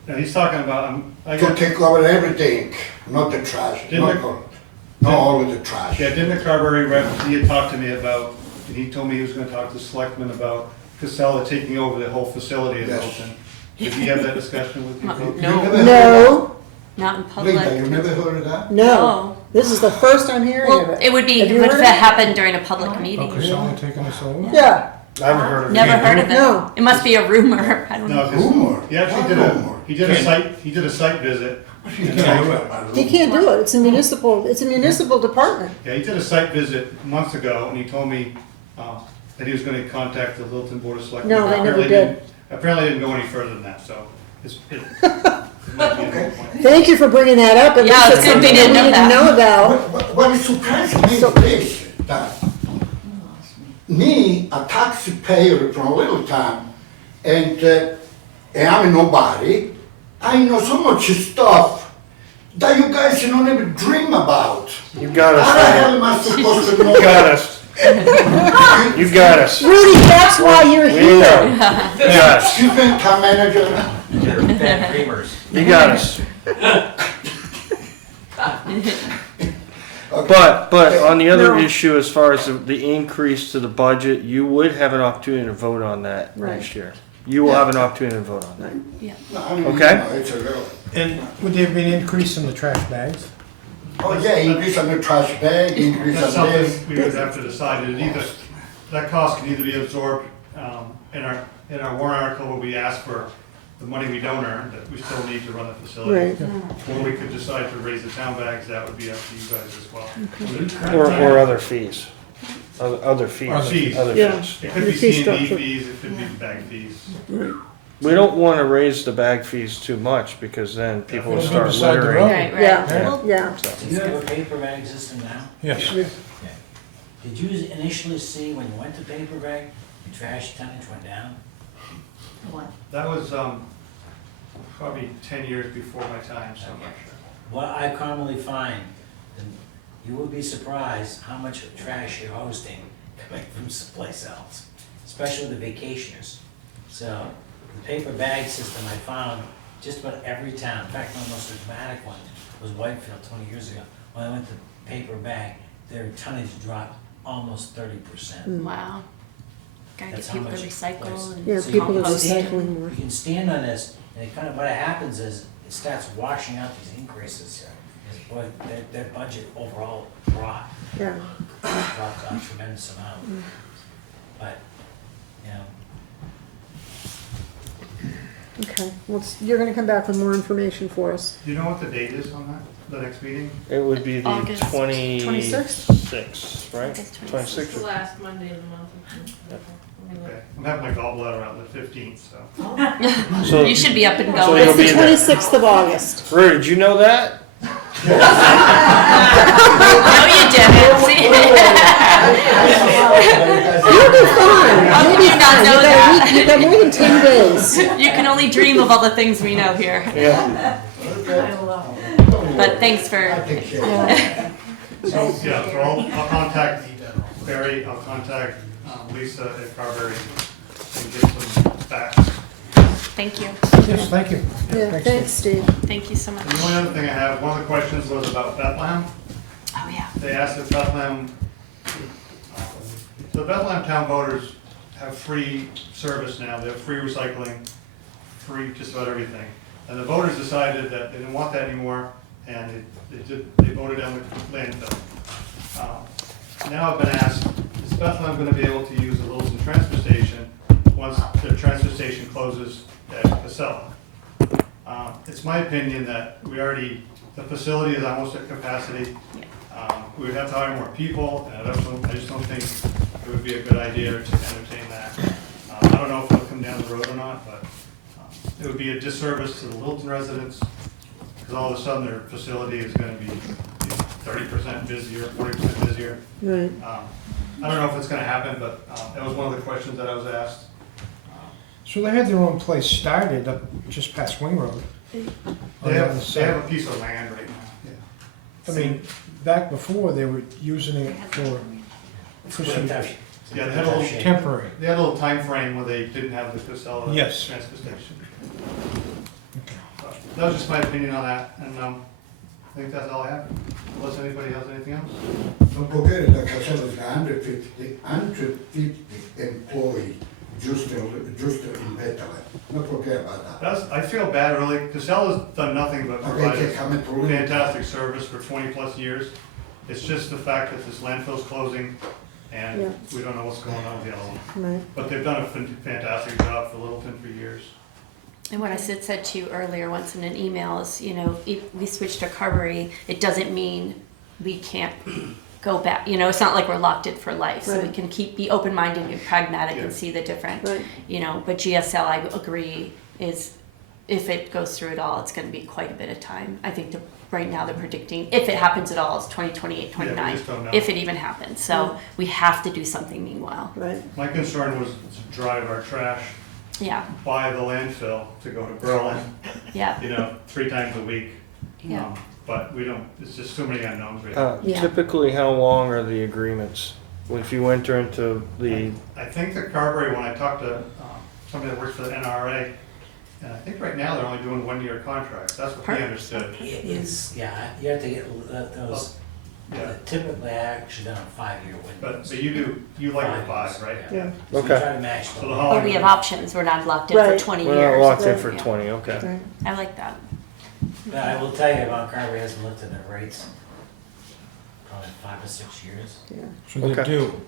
Yeah, he's talking about, I to got, take over everything, not the trash, not all of the trash. yeah, didn't the Carberry rep, he had talked to me about, and he told me he was gonna talk to Selectman about Casella taking over the whole facility in Yes. Littleton. Did he have that discussion with you folks? You No, never No, not in Linda, you public. never heard of that? no, this is the first I'm hearing of Well, it. it would be, Have you what if heard it of it? happened during a public meeting? Okay, someone taking us over? Yeah, I haven't heard of it. Never heard of it. No. It must be a rumor, I don't No, know. 'cause Rumor? he actually did What rumor? he did a site visit. he can't do it, it's a municipal department. Yeah, he did a site visit months ago, and he told me, that he was gonna contact the Littleton Board of Selectmen. No, they never Apparently did. didn't- Apparently didn't go any further than that, so it might be a good point. Thank you for bringing that up, at Yeah, least it's it's good something we that we didn't know didn't that. know about. What is surprising me is this, that me, a taxpayer from Littleton, and I'm nobody, I know so much stuff that you guys don't even dream about. You got How the hell us, am I supposed to know? you got us, you got us. Rudy, that's why you're We here. know. You got us, Excuse me, town manager. They're bad dreamers. you got us. But on the other No. issue, as far as the increase to the budget, you would have an opportunity to vote on that Right. next year. You will have an opportunity to vote on that. No, I mean, Okay. no, it's a real, And would there be an increase in the trash bags? oh yeah, increase on the trash bag, increase That's on this. something we would have to decide. That cost can either be absorbed in our warrant article where we ask for the money we don't earn, that we still need to run the facility. Right. Or we could decide to raise the town bags, that would be up to you guys as well. Or other fees. Other fees. Or fees. Other Yeah. fees. It could The be fee C and D structure. fees, it could be bag fees. We don't want to raise the bag fees too much because then people will It'll be start beside the littering. road. Right, right. Yeah, Well, yeah. Do you have a paper bag system now? Yes. Did you initially see when you went to paper bag, the trash tonnage went down? What? That was probably 10 years before my time, so I'm not sure. What I commonly find, and you will be surprised how much trash you're hosting coming from someplace else, especially the vacationers. So the paper bag system I found just about every town. In fact, one of the most dramatic one was Whitefield 20 years ago. When I went to paper bag, their tonnage dropped almost 30%. Wow. Gotta get That's how people to much recycle waste. and Yeah, So you people can are stand- recycling more. You can stand on this, and it kind of, what happens is, it starts washing out these increases. Is boy, their budget overall dropped Yeah, a tremendous amount. But, you know, okay. Well, you're gonna come back with more information for us. Do you know what the date is on that, the next meeting? It would be the August 26th, right? August 26th. 26th. It's the last Monday of the month. Okay, I'm having my gallbladder out the 15th, so. So, You should be up and So going. you'll It's be the there. 26th of August. Rory, did you know that? No, you didn't. See? You'll be fine. How You'll could be you not fine. know You got a that? week- You got more than 10 days. You can only dream of all the things we know here. Yeah. But thanks for. I take care. So, yeah, so I'll contact Barry, I'll contact Lisa at Carberry and get some facts. Thank you. Yes, thank you. Yeah, thanks, Steve. Thank you so much. And the only other thing I have, one of the questions was about Bethlehem. Oh, yeah. They asked if Bethlehem, so Bethlehem town voters have free service now, they have free recycling, free just about everything. And the voters decided that they didn't want that anymore, and they voted down the landfill. Now I've been asked, is Bethlehem gonna be able to use the Littleton transfer station once their transfer station closes at Casella? It's my opinion that the facility is almost at capacity. We would have to hire more people, and I just don't think it would be a good idea to entertain that. I don't know if it'll come down the road or not, but it would be a disservice to the Littleton residents, because all of a sudden their facility is gonna be 30% busier, 40% busier. Right. I don't know if it's gonna happen, but that was one of the questions that I was asked. So they had their own place started up just past Wing Road. They On the other have a side. piece of land right now, yeah. I mean, back before, they were using it for some Yeah, they had a little temporary. They had a little time frame where they didn't have the Casella Yes. transfer station. But that was just my opinion on that, and I think that's all I have, unless anybody has anything else. Don't forget that Casella's got 150 employees just in Bethlehem. Don't forget about that. I feel bad really, Casella's done nothing but Okay, provide okay, coming through. fantastic service for 20+ years. It's just the fact that this landfill's closing, and Yeah. we don't know what's going on with the other one. Right. But they've done a fantastic job for Littleton for years. And what I said to you earlier once in an email is, if we switch to Carberry, it doesn't mean we can't go back. It's not like we're locked in for life. So we Right. can be open-minded and pragmatic Yeah. and see the different, Right. But GSL, I agree, is if it goes through it all, it's going to be quite a bit of time. I think right now they're predicting, if it happens at all, it's 2028, Yeah, we 29, just don't know. if it even happens. So we have to do something meanwhile. Right. My concern was to drive our trash Yeah, by the landfill to go to Berlin, yeah, 3 times a week. yeah. But we don't, it's just too many unknowns right now. Yeah. Typically, how long are the agreements? If you enter into the, I think the Carberry, when I talked to somebody that works for the NRA, and I think right now they're only doing 1-year contracts, that's what he understood. It's, yeah, you have to get those Yeah. Typically, I actually done a 5-year window. But you like the 5, right? Yeah. So we Okay. try to match So the the. Holiday. Oh, we have options, we're not locked in for Right. 20 We're years. not locked in Right. for Yeah. 20, okay. Right. I like that. But I will tell you, Mount Carver hasn't looked at their rates probably 5 or 6 years. Yeah. So they're Okay. due,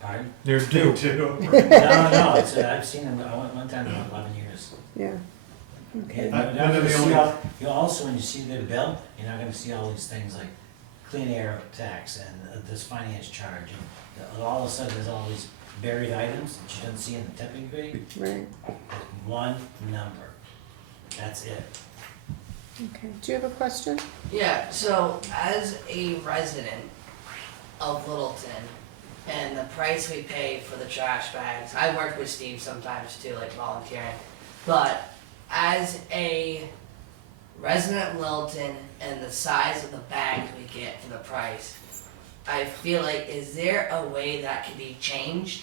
Pardon? they're due. No, it's, I've seen them, I went one time in 11 years. Yeah. And That- you're not they're gonna the see only- all, you also, when you see their bill, you're not gonna see all these things like clean air tax and this finance charge. And all of a sudden, there's all these buried items that you don't see in the tipping fee. Right. There's one number. That's it. Okay. Do you have a question? Yeah, so as a resident of Littleton and the price we pay for the trash bags, I work with Steve sometimes too, like volunteering, but as a resident of Littleton and the size of the bags we get for the price, I feel like, is there a way that can be changed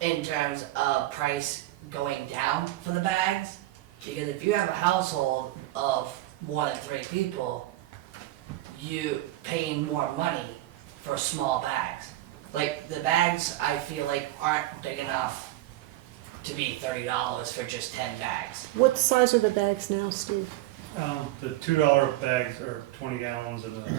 in terms of price going down for the bags? Because if you have a household of more than 3 people, you paying more money for small bags. Like the bags, I feel like aren't big enough to be $30 for just 10 bags. What size are the bags now, Steve? The $2 bags are 20 gallons and the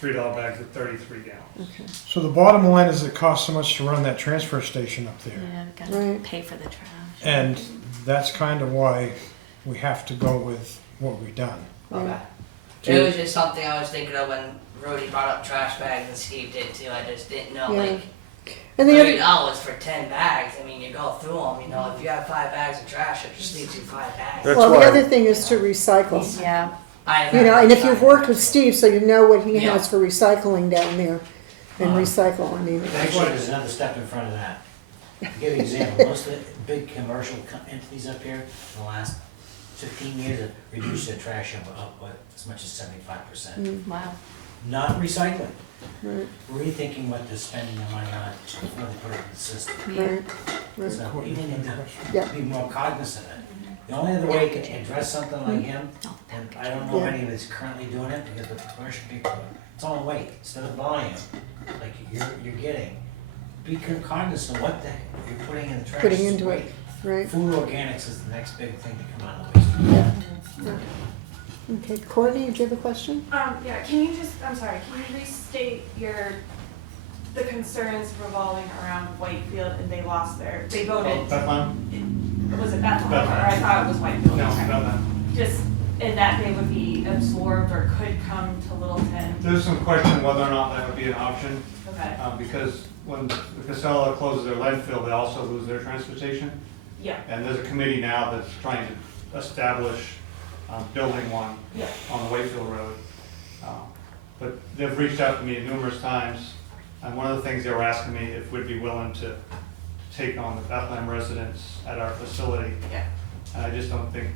$3 bags are 33 gallons. Okay. So the bottom line is it costs so much to run that transfer station up there. Yeah, gotta Right. pay for the trash. And that's kind of why we have to go with what we've done. Okay. It was just something I was thinking of when Rhodey brought up trash bags and Steve did too. I just didn't know, Yeah. like, And the other, $30 for 10 bags. I mean, you go through them, you know, if you have 5 bags of trash, it just leaves you 5 bags. That's well, the why- other thing is to recycle. Yeah. You know, and if you've worked with Steve, so you know what he Yeah. has for recycling down there. And recycle, I mean, Actually, there's another step in front of that. To give you an example, most of the big commercial entities up here, in the last 15 years, have reduced their trash up as much as 75%. Wow. Not recycling, right, rethinking what they're spending their money on before they put it in the system. right, right. So Courtney, even you need have a to question? Yeah. be more cognizant of it. The only other way you can address something like him, and I don't know if Yeah. any of it's currently doing it, because the commercial people, it's on weight, instead of volume, like you're getting. Be cognizant of what the heck you're putting in the trash. Putting is into it. weight. Right, Food organics is the next big thing to come out of the waste. yeah. Okay, Courtney, do you have a question? Yeah, can you just, I'm sorry, can you restate the concerns revolving around Whitefield and they voted, Bethlehem? was it Bethlehem, or Bethlehem. I thought it was Whitefield? No, Okay. Bethlehem. Just, and that they would be absorbed or could come to Littleton, There's some question whether or not that would be an option, okay, because when the Casella closes their landfill, they also lose their transfer station. yeah, And there's a committee now that's trying to establish building one yeah, on the Wakefield Road. But they've reached out to me numerous times, and one of the things they were asking me if we'd be willing to take on the Bethlehem residents at our facility. yeah. And I just don't think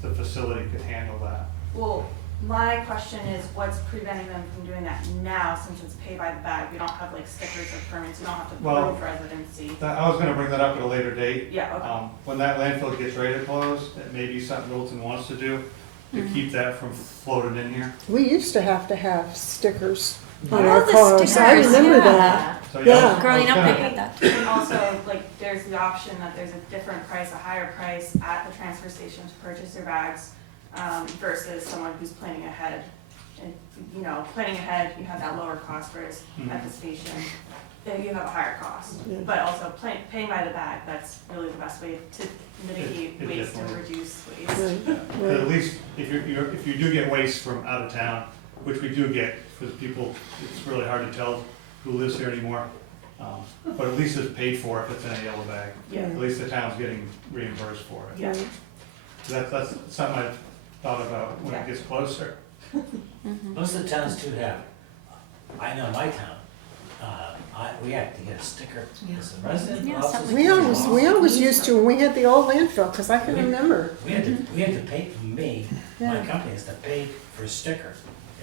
the facility could handle that. Well, my question is, what's preventing them from doing that now, since it's pay by the bag, we don't have like stickers or permits, you don't have to Well, prove residency? I was gonna bring that up at a later date. Yeah, okay, When that landfill gets ready to close, it may be something Littleton wants to do to keep that from floating in here. We used to have stickers Oh, on our the cars. I stickers, remember yeah. that. So, Yeah. I was Growing up, I gonna- had that. and also, like, there's the option that there's a different price, a higher price at the transfer station to purchase their bags, versus someone who's planning ahead. And, you know, planning ahead, you have that lower cost, whereas at the station, then you have a higher cost. Yeah. But also, paying by the bag, that's really the best way to mitigate It waste and definitely- reduce waste. Right, But at right. least if if you do get waste from out of town, which we do get for the people, it's really hard to tell who lives here anymore. But at least it's paid for if it's in a yellow bag. Yeah, At least the town's getting reimbursed for it. yeah. Right. That's something I've thought about when it gets closer. Most of the towns too have, I know my town, we have to get a sticker as a resident. Yeah, also something We always used to, when we had the old landfill, because I can remember. We had to pay, my Yeah. company has to pay for a sticker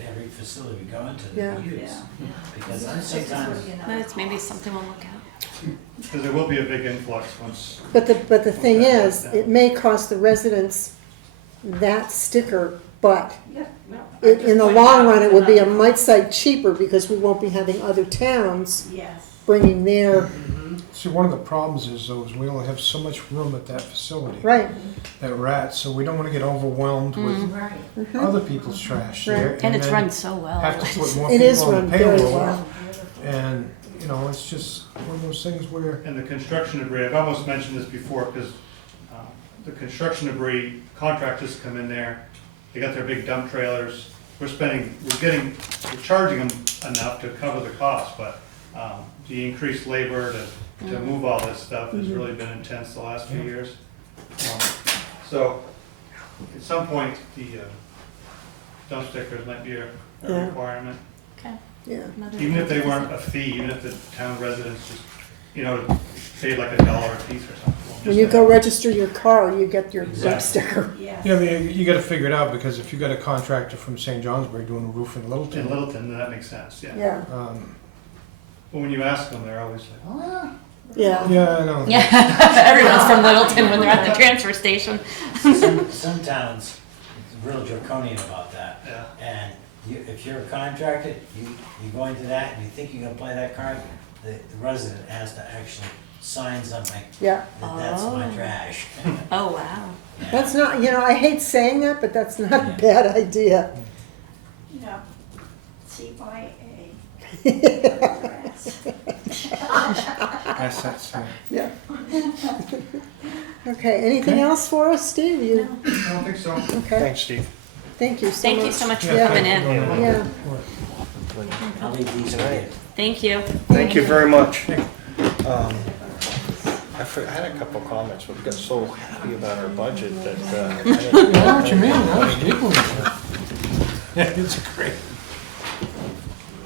at every facility we go into Yeah. that we use. Yeah. Because at the same time, That's maybe something we'll look at. Because there will be a big influx once. But the thing is, it may cost the residents that sticker, but Yeah, no. in the long run, it will be a mite site cheaper because we won't be having other towns Yes. bringing their, See, one of the problems is though, is we only have so much room at that facility right. that we're at, so we don't wanna get overwhelmed with Right. other people's trash Right. there. And it's then run so well. Have to put more It is people on run the very payroll. well. And, you know, it's just one of those things where, And the construction debris, I've almost mentioned this before, because the construction debris contractors come in there, they got their big dump trailers, we're charging them enough to cover the cost, but the increased labor to move all this stuff has really been intense the last few years. So, at some point, the dump stickers might be a Yeah. requirement. Yeah. Even if they weren't a fee, even if the town residents just, paid like $1 a piece or something. When you go register your car, you get your dump Exactly. sticker. Yes. you know, I mean, you gotta figure it out, because if you got a contractor from St. Johnsbury doing a roof in In Littleton, Littleton, that makes sense, yeah. Yeah, But when you ask them, they're always like, oh, yeah. yeah, I know. Yeah, everyone's from Littleton when they're at the transfer station. Some towns, it's real draconian about that. yeah. And if you're a contractor, you go into that and you think you're gonna play that card, the resident has to actually sign something Yeah. that that's my Oh. trash. Oh, wow. That's not, I hate saying that, but that's not a bad idea. Yeah. CYA. That's, Yeah. Okay, anything else for us, Steve? You, I don't think so. okay, Thanks, Steve. thank you so much. Thank you so much for Yeah. coming in. Yeah. I'll leave these with you. Thank you. Thank you very much. I had a couple comments, but we got so happy about our budget that, I didn't- I know what you mean, I was giggling. Yeah, it's great.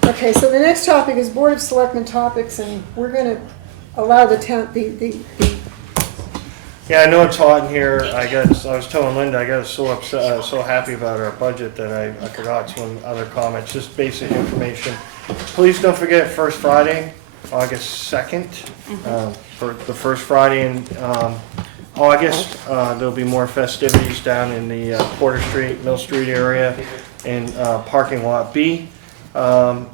Okay, so the next topic is Board of Selectmen topics, and we're gonna allow the town, the Yeah, I know it's hot in here. I was telling Linda, I got so upset, so happy about our budget that I forgot some other comments, just basic information. Please don't forget First Friday, August 2nd, for the first Friday in August. There'll be more festivities down in the Porter Street, Mill Street area in parking lot B. I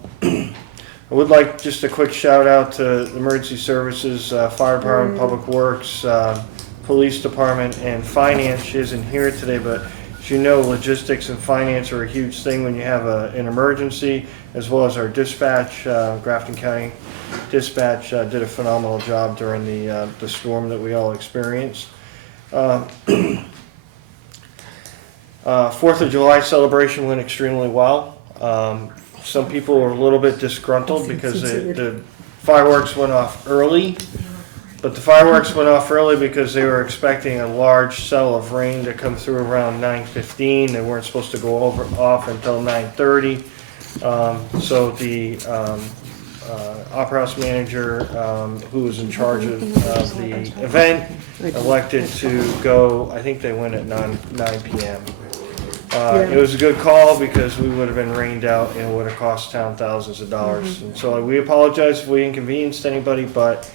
would like just a quick shout out to the emergency services, fire department, public works, police department, and finance. She isn't here today, but as you know, logistics and finance are a huge thing when you have an emergency, as well as our dispatch. Grafton County Dispatch did a phenomenal job during the storm that we all experienced. 4th of July celebration went extremely well. Some people were a little bit disgruntled because the fireworks went off early. But the fireworks went off early because they were expecting a large cell of rain to come through around 9:15. They weren't supposed to go off until 9:30. So the Opera House manager, who was in charge of the event, elected to go, I think they went at 9 p.m. It was a good call because we would have been rained out and it would have cost town thousands of dollars. And so we apologize if we inconvenienced anybody, but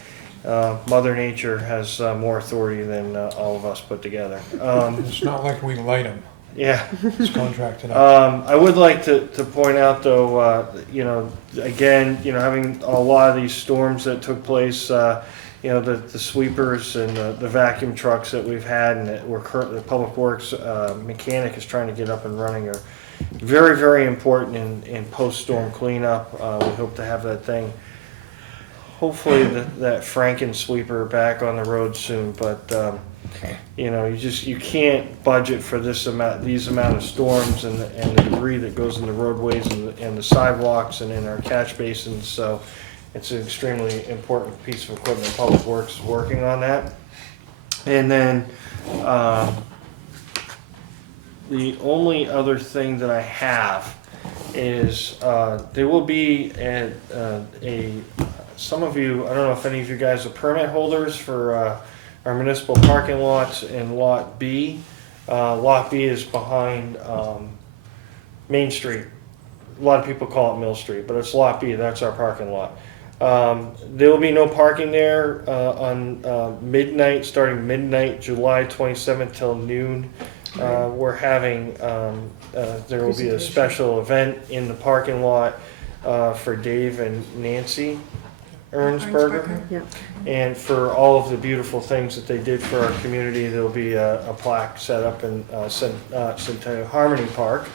Mother Nature has more authority than all of us put together. It's not like we light them, Yeah. it's contracted out. I would like to point out though, again, having a lot of these storms that took place, the sweepers and the vacuum trucks that we've had and that the Public Works mechanic is trying to get up and running are very, very important in post-storm cleanup. We hope to have that thing, hopefully that Franken sweeper back on the road soon, but you can't budget for these amount of storms and the debris that goes in the roadways and the sidewalks and in our catch basins. So it's an extremely important piece of equipment. Public Works is working on that. And then the only other thing that I have is there will be some of you, I don't know if any of you guys are permit holders for our municipal parking lots in Lot B. Lot B is behind Main Street. A lot of people call it Mill Street, but it's Lot B, that's our parking lot. There will be no parking there on midnight, starting midnight, July 27th till noon. We're having, there will be a special event in the parking lot for Dave and Nancy Ernsberger. Yeah. And for all of the beautiful things that they did for our community, there'll be a plaque set up in Centennial Harmony Park,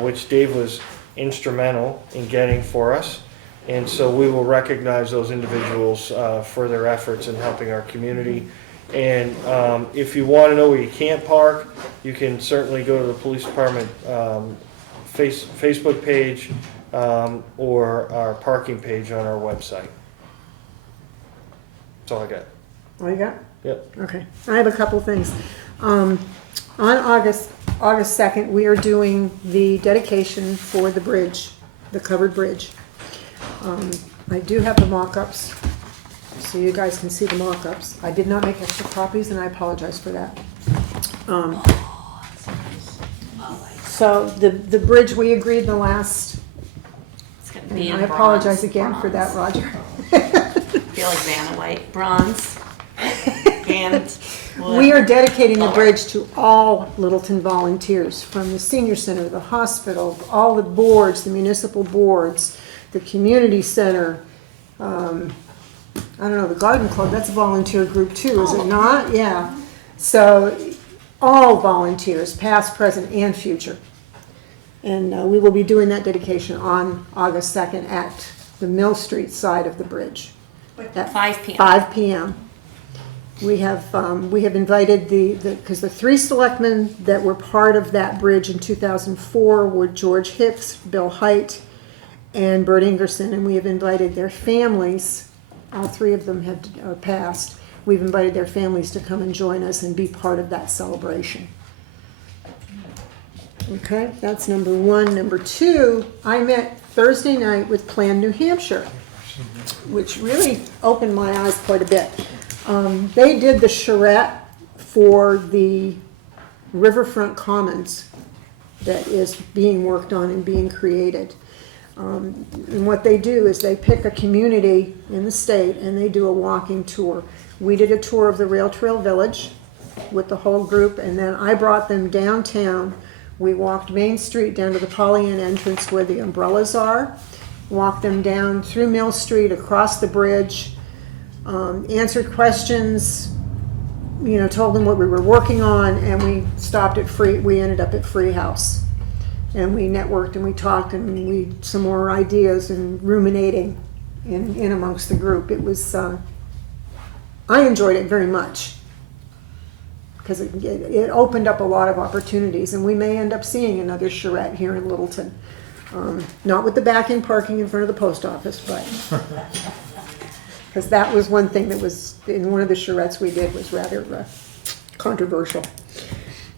which Dave was instrumental in getting for us. And so we will recognize those individuals for their efforts in helping our community. And if you want to know where you can't park, you can certainly go to the police department Facebook page or our parking page on our website. That's all I got. All you got? Yep. Okay, I have a couple things. On August 2nd, we are doing the dedication for the bridge, the covered bridge. I do have the mock-ups, so you guys can see the mock-ups. I did not make extra copies, and I apologize for that. So the bridge, we agreed the last, and I apologize again for that, Roger. I feel like Vanna White, bronze, and We are dedicating the bridge to all Littleton volunteers, from the senior center, the hospital, all the boards, the municipal boards, the community center, I don't know, the garden club, that's a volunteer group too, is it not? Yeah. So, all volunteers, past, present, and future. And we will be doing that dedication on August 2nd at the Mill Street side of the bridge. at 5 p.m. 5 p.m. We have invited because the three selectmen that were part of that bridge in 2004 were George Hicks, Bill Height, and Bert Ingerson, and we have invited their families. All three of them have passed. We've invited their families to come and join us and be part of that celebration. Okay, that's number one. Number two, I met Thursday night with Plan New Hampshire, which really opened my eyes quite a bit. They did the charrette for the Riverfront Commons that is being worked on and being created. And what they do is they pick a community in the state and they do a walking tour. We did a tour of the Rail Trail Village with the whole group, and then I brought them downtown. We walked Main Street down to the Polly Inn entrance where the umbrellas are, walked them down through Mill Street, across the bridge, answered questions, told them what we were working on, and we stopped at we ended up at Free House. And we networked and we talked and we some more ideas and ruminating in amongst the group. It was, I enjoyed it very much because it opened up a lot of opportunities, and we may end up seeing another charrette here in Littleton. Not with the back-end parking in front of the post office, but because that was one thing that was in one of the charrettes we did was rather controversial.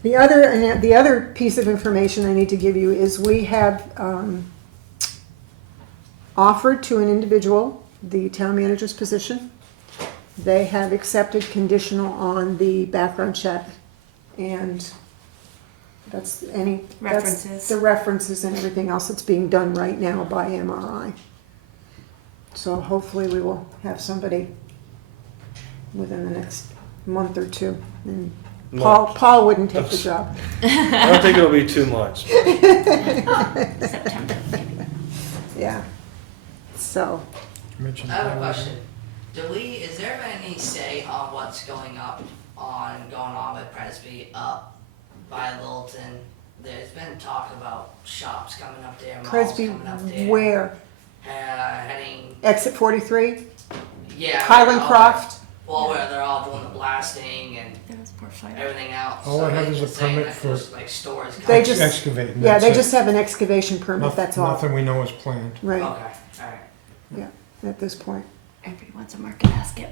The other piece of information I need to give you is we have offered to an individual the town manager's position. They have accepted conditional on the background check, and that's the references and everything else that's being done right now by MRI. So hopefully we will have somebody within the next month or two. And Paul wouldn't take the job. I don't think it'll be 2 months. September. Yeah. So. I have a question. Is there any say on what's going on with Presby up by Littleton? There's been talk about shops coming up there, malls Presby, coming up there. where? Heading. Exit 43? Yeah. Highland Croft? Well, where they're all doing the blasting and everything else. All I have is a permit for stores. They just excavating. Yeah, they that's it. just have an excavation permit. That's all. Nothing we know is planned. Right. Okay. All right. Yeah. At this point. Everybody wants a market basket.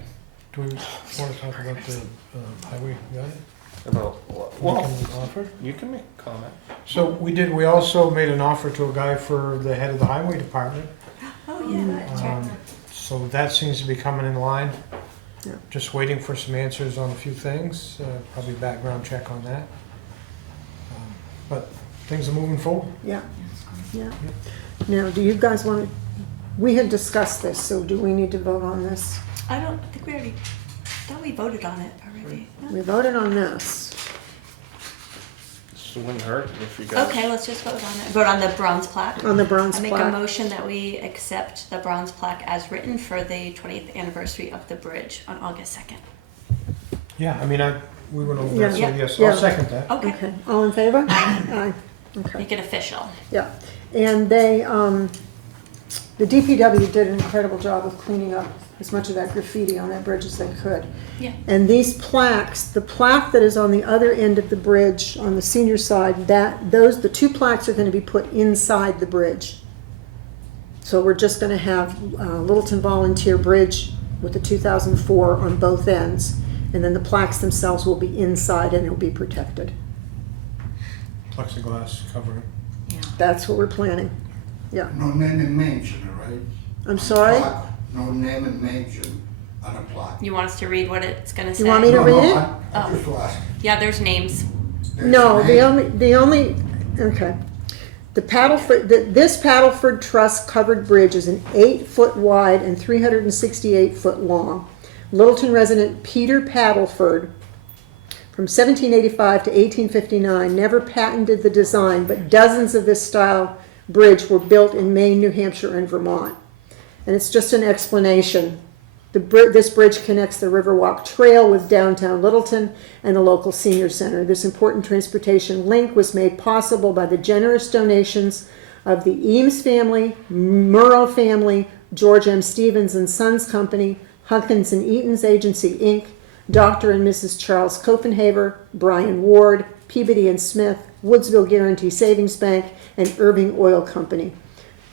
Do we want to talk about the highway guy? About what? Making an offer? You can make a comment. So we also made an offer to a guy for the head of the highway department. Oh, yeah, that's right. So that seems to be coming in line. Yeah. Just waiting for some answers on a few things, probably background check on that. But things are moving forward. Yeah. Yeah. Now, do you guys want to we had discussed this, so do we need to vote on this? I don't think we already, thought we voted on it already. We voted on this. This wouldn't hurt if you guys. Okay, let's just vote on it. Vote on the bronze plaque. On the bronze I make a plaque. motion that we accept the bronze plaque as written for the 20th anniversary of the bridge on August 2nd. Yeah, I mean, we went over Yeah. that, so yes, Yeah. I'll second that. Okay, Okay, all in favor? Aye. Okay, make it official. yeah. And they, the DPW did an incredible job of cleaning up as much of that graffiti on that bridge as they could. Yeah. And these plaques, the plaque that is on the other end of the bridge, on the senior side, the two plaques are gonna be put inside the bridge. So we're just gonna have Littleton Volunteer Bridge with the 2004 on both ends. And then the plaques themselves will be inside and it'll be protected. Plexiglass covering. That's what we're planning. Yeah. No name and mention, right? I'm sorry? Plaque, no name and mention on a plaque. You want us to read what it's gonna say? You want me to No, read no, it? I just asked. Yeah, there's names. There's No, a name. the only, okay. This Paddleford Truss covered bridge is an 8-foot wide and 368 foot long. Littleton resident Peter Paddleford, from 1785 to 1859, never patented the design, but dozens of this style bridge were built in Maine, New Hampshire, and Vermont. And it's just an explanation. This bridge connects the Riverwalk Trail with downtown Littleton and the local senior center. This important transportation link was made possible by the generous donations of the Eames family, Murrow family, George M. Stevens and Sons Company, Hunkins and Eaton's Agency, Inc., Dr. and Mrs. Charles Copenhaver, Brian Ward, Peabody and Smith, Woodsville Guarantee Savings Bank, and Irving Oil Company.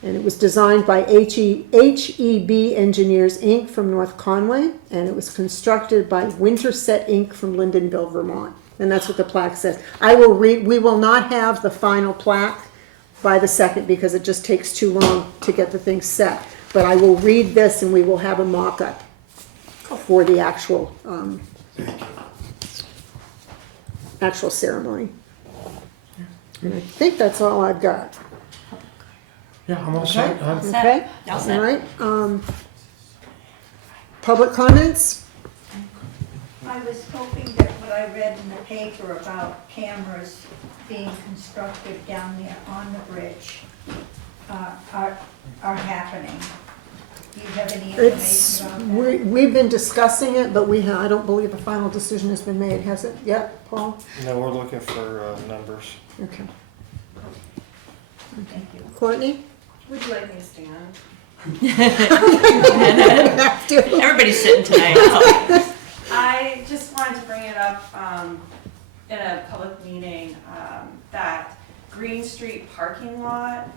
And it was designed by HEB Engineers, Inc. from North Conway, and it was constructed by Winterset, Inc. from Lyndonville, Vermont. And that's what the plaque says. We will not have the final plaque by the 2nd because it just takes too long to get the thing set. But I will read this and we will have a mock-up for the actual ceremony. And I think that's all I've got. Yeah, I'm all set. I'm- Okay? All set. All right. Public comments? I was hoping that what I read in the paper about cameras being constructed down there on the bridge are happening. Do you have any It's, information about that? we've been discussing it, but I don't believe a final decision has been made, has it yet, Paul? No, we're looking for numbers. Okay. Thank you. Courtney? Would you like me to stand? Everybody's sitting tonight. I just wanted to bring it up in a public meeting that Green Street parking lot,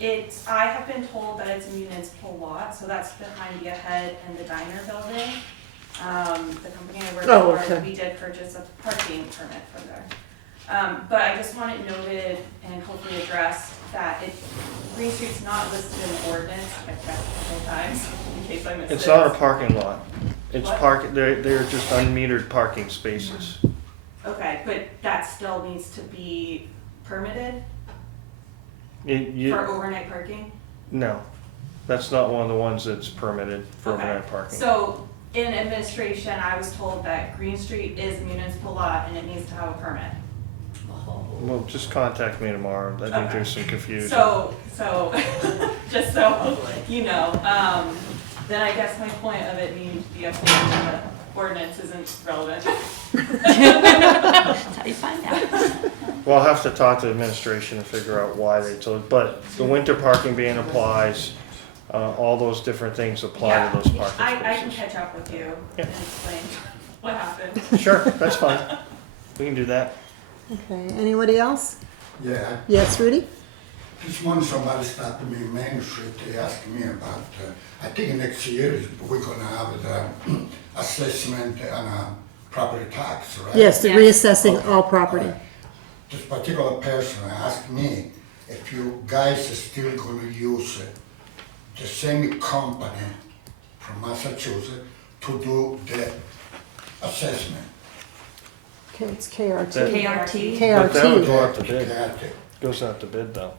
I have been told that it's a municipal lot, so that's behind the Ahead and the Diner building. The company I work Oh, for, okay. we did purchase a parking permit for there. But I just want it noted and hopefully addressed that Green Street's not listed in the ordinance. I've checked a couple times in case I missed it. It's not a parking lot. It's What? they're just unmetered parking spaces. Okay, but that still needs to be permitted You- for overnight parking? No, that's not one of the ones that's permitted for Okay. overnight parking. So in administration, I was told that Green Street is a municipal lot and it needs to have a permit. Well, just contact me tomorrow. I think Okay. there's some confusion. So, just so you know, then I guess my point of it needing to be updated in the ordinance isn't relevant. That's how you find out. Well, I'll have to talk to administration and figure out why they told, but the winter parking ban applies, all those different things apply to those parking I can spaces. catch up with you Yeah. and explain what happened. Sure, that's fine. We can do that. Okay, anybody else? Yeah, Yes, Rudy? this morning somebody stopped me in Main Street, they asked me about, I think next year we're gonna have the assessment and property tax, right? Yes, the Yes. reassessing all property. This particular person asked me if you guys are still gonna use the same company from Massachusetts to do the assessment. Okay, it's KRT. That- KRT. But that would KRT. go out to bid. KRT. Goes out to bid though.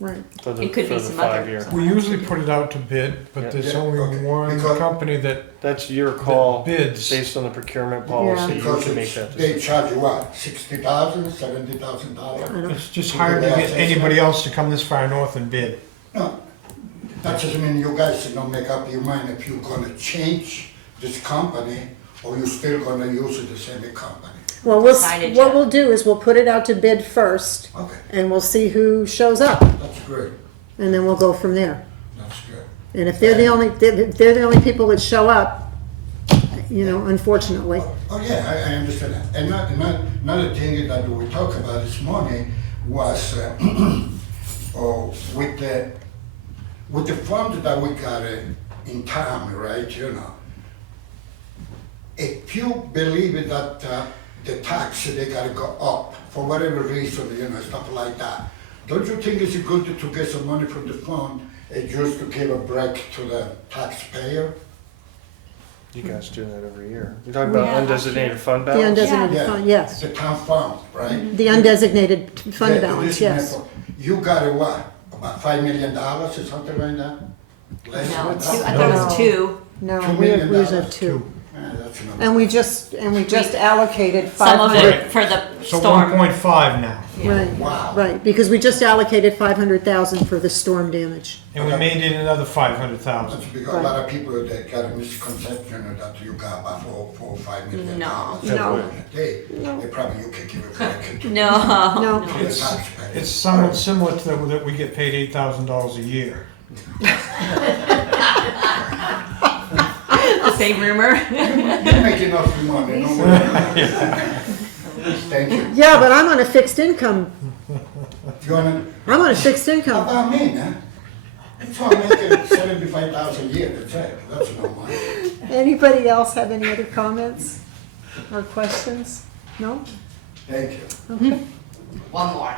Right. for the, It could be for the some other- 5-year. We usually put it out to bid, but there's Yeah, only okay. one Because- company that That's your call, bids. based on the procurement policy, you Because can make it's, that they decision. charge you what, $60,000, $70,000? It's just hard to get anybody else to come this far north and bid. No, that doesn't mean you guys don't make up your mind if you're gonna change this company or you're still gonna use the same company. Well, Decided what yet. we'll do is we'll put it out to bid first, Okay, and we'll see who shows up, that's great, and then we'll go from there. that's good. And if they're the only people that show up, you know, unfortunately. Oh, yeah, I understand that. And another thing that we talked about this morning was with the fund that we got in town, right, you know, if you believe that the tax, they gotta go up for whatever reason, you know, stuff like that, don't you think it's good to get some money from the fund and just to give a break to the taxpayer? You guys do that every year. You're talking We about have last undesignated year. fund The balance? undesignated Yeah. fund, yes. The town fund, right? The undesignated fund Yeah, balance, this yes. is you got what, about $5 million or something like that? Less No, than two, that? I thought it was No. two. No, $2 we million. usually have two. Yeah, that's enough. And we just allocated Some of 500. it for the So storm. 1.5 now, Right, Wow. right, because we just allocated 500,000 for the storm damage. and we made it another 500,000. That's because a lot of people that got a misconception that you got about $4 or $5 million. No. No. They probably you can give it back to No. No. to the taxpayer. It's somewhat similar to that we get paid $8,000 a year. The same rumor. You're making enough money, no worry. Thank you. Yeah, but I'm on a fixed income. You wanna, I'm on a fixed how income. about me, huh? If I'm making 75,000 a year, that's no money. Anybody else have any other comments or questions? No? Thank you. One more.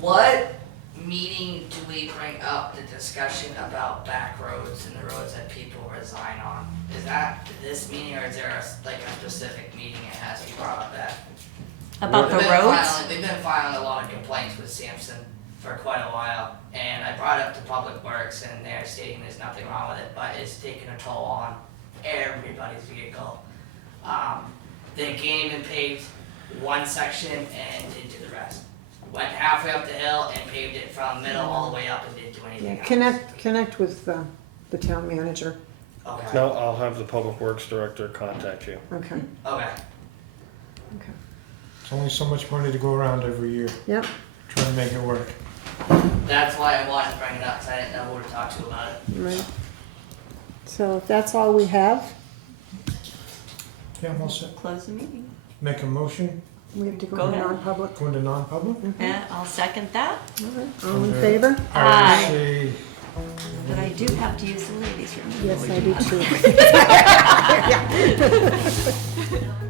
What meeting do we bring up the discussion about back roads and the roads that people resign on? Is that this meeting, or is there like a specific meeting it has to be brought up at? About the We've been roads? They've been filing a lot of complaints with Sampson for quite a while, and I brought it up to Public Works, and they're stating there's nothing wrong with it, but it's taking a toll on everybody's vehicle. They came and paved one section and didn't do the rest. Went halfway up the hill and paved it from middle all the way up and didn't do anything else. Connect with the town manager. Okay. No, I'll have the public works director contact you. Okay, Okay. okay. It's only so much money to go around every year, Yep, trying to make it work. That's why I wanted to bring it up, because I didn't know who to talk to about it. right. So if that's all we have, Yeah, I'm all set. Close the meeting. Make a motion, we have to go Go to ahead. non-public. go into non-public? And I'll second that. All right. All in favor? Aye. RSA But I do have to use the ladies' room. Yes, I do too.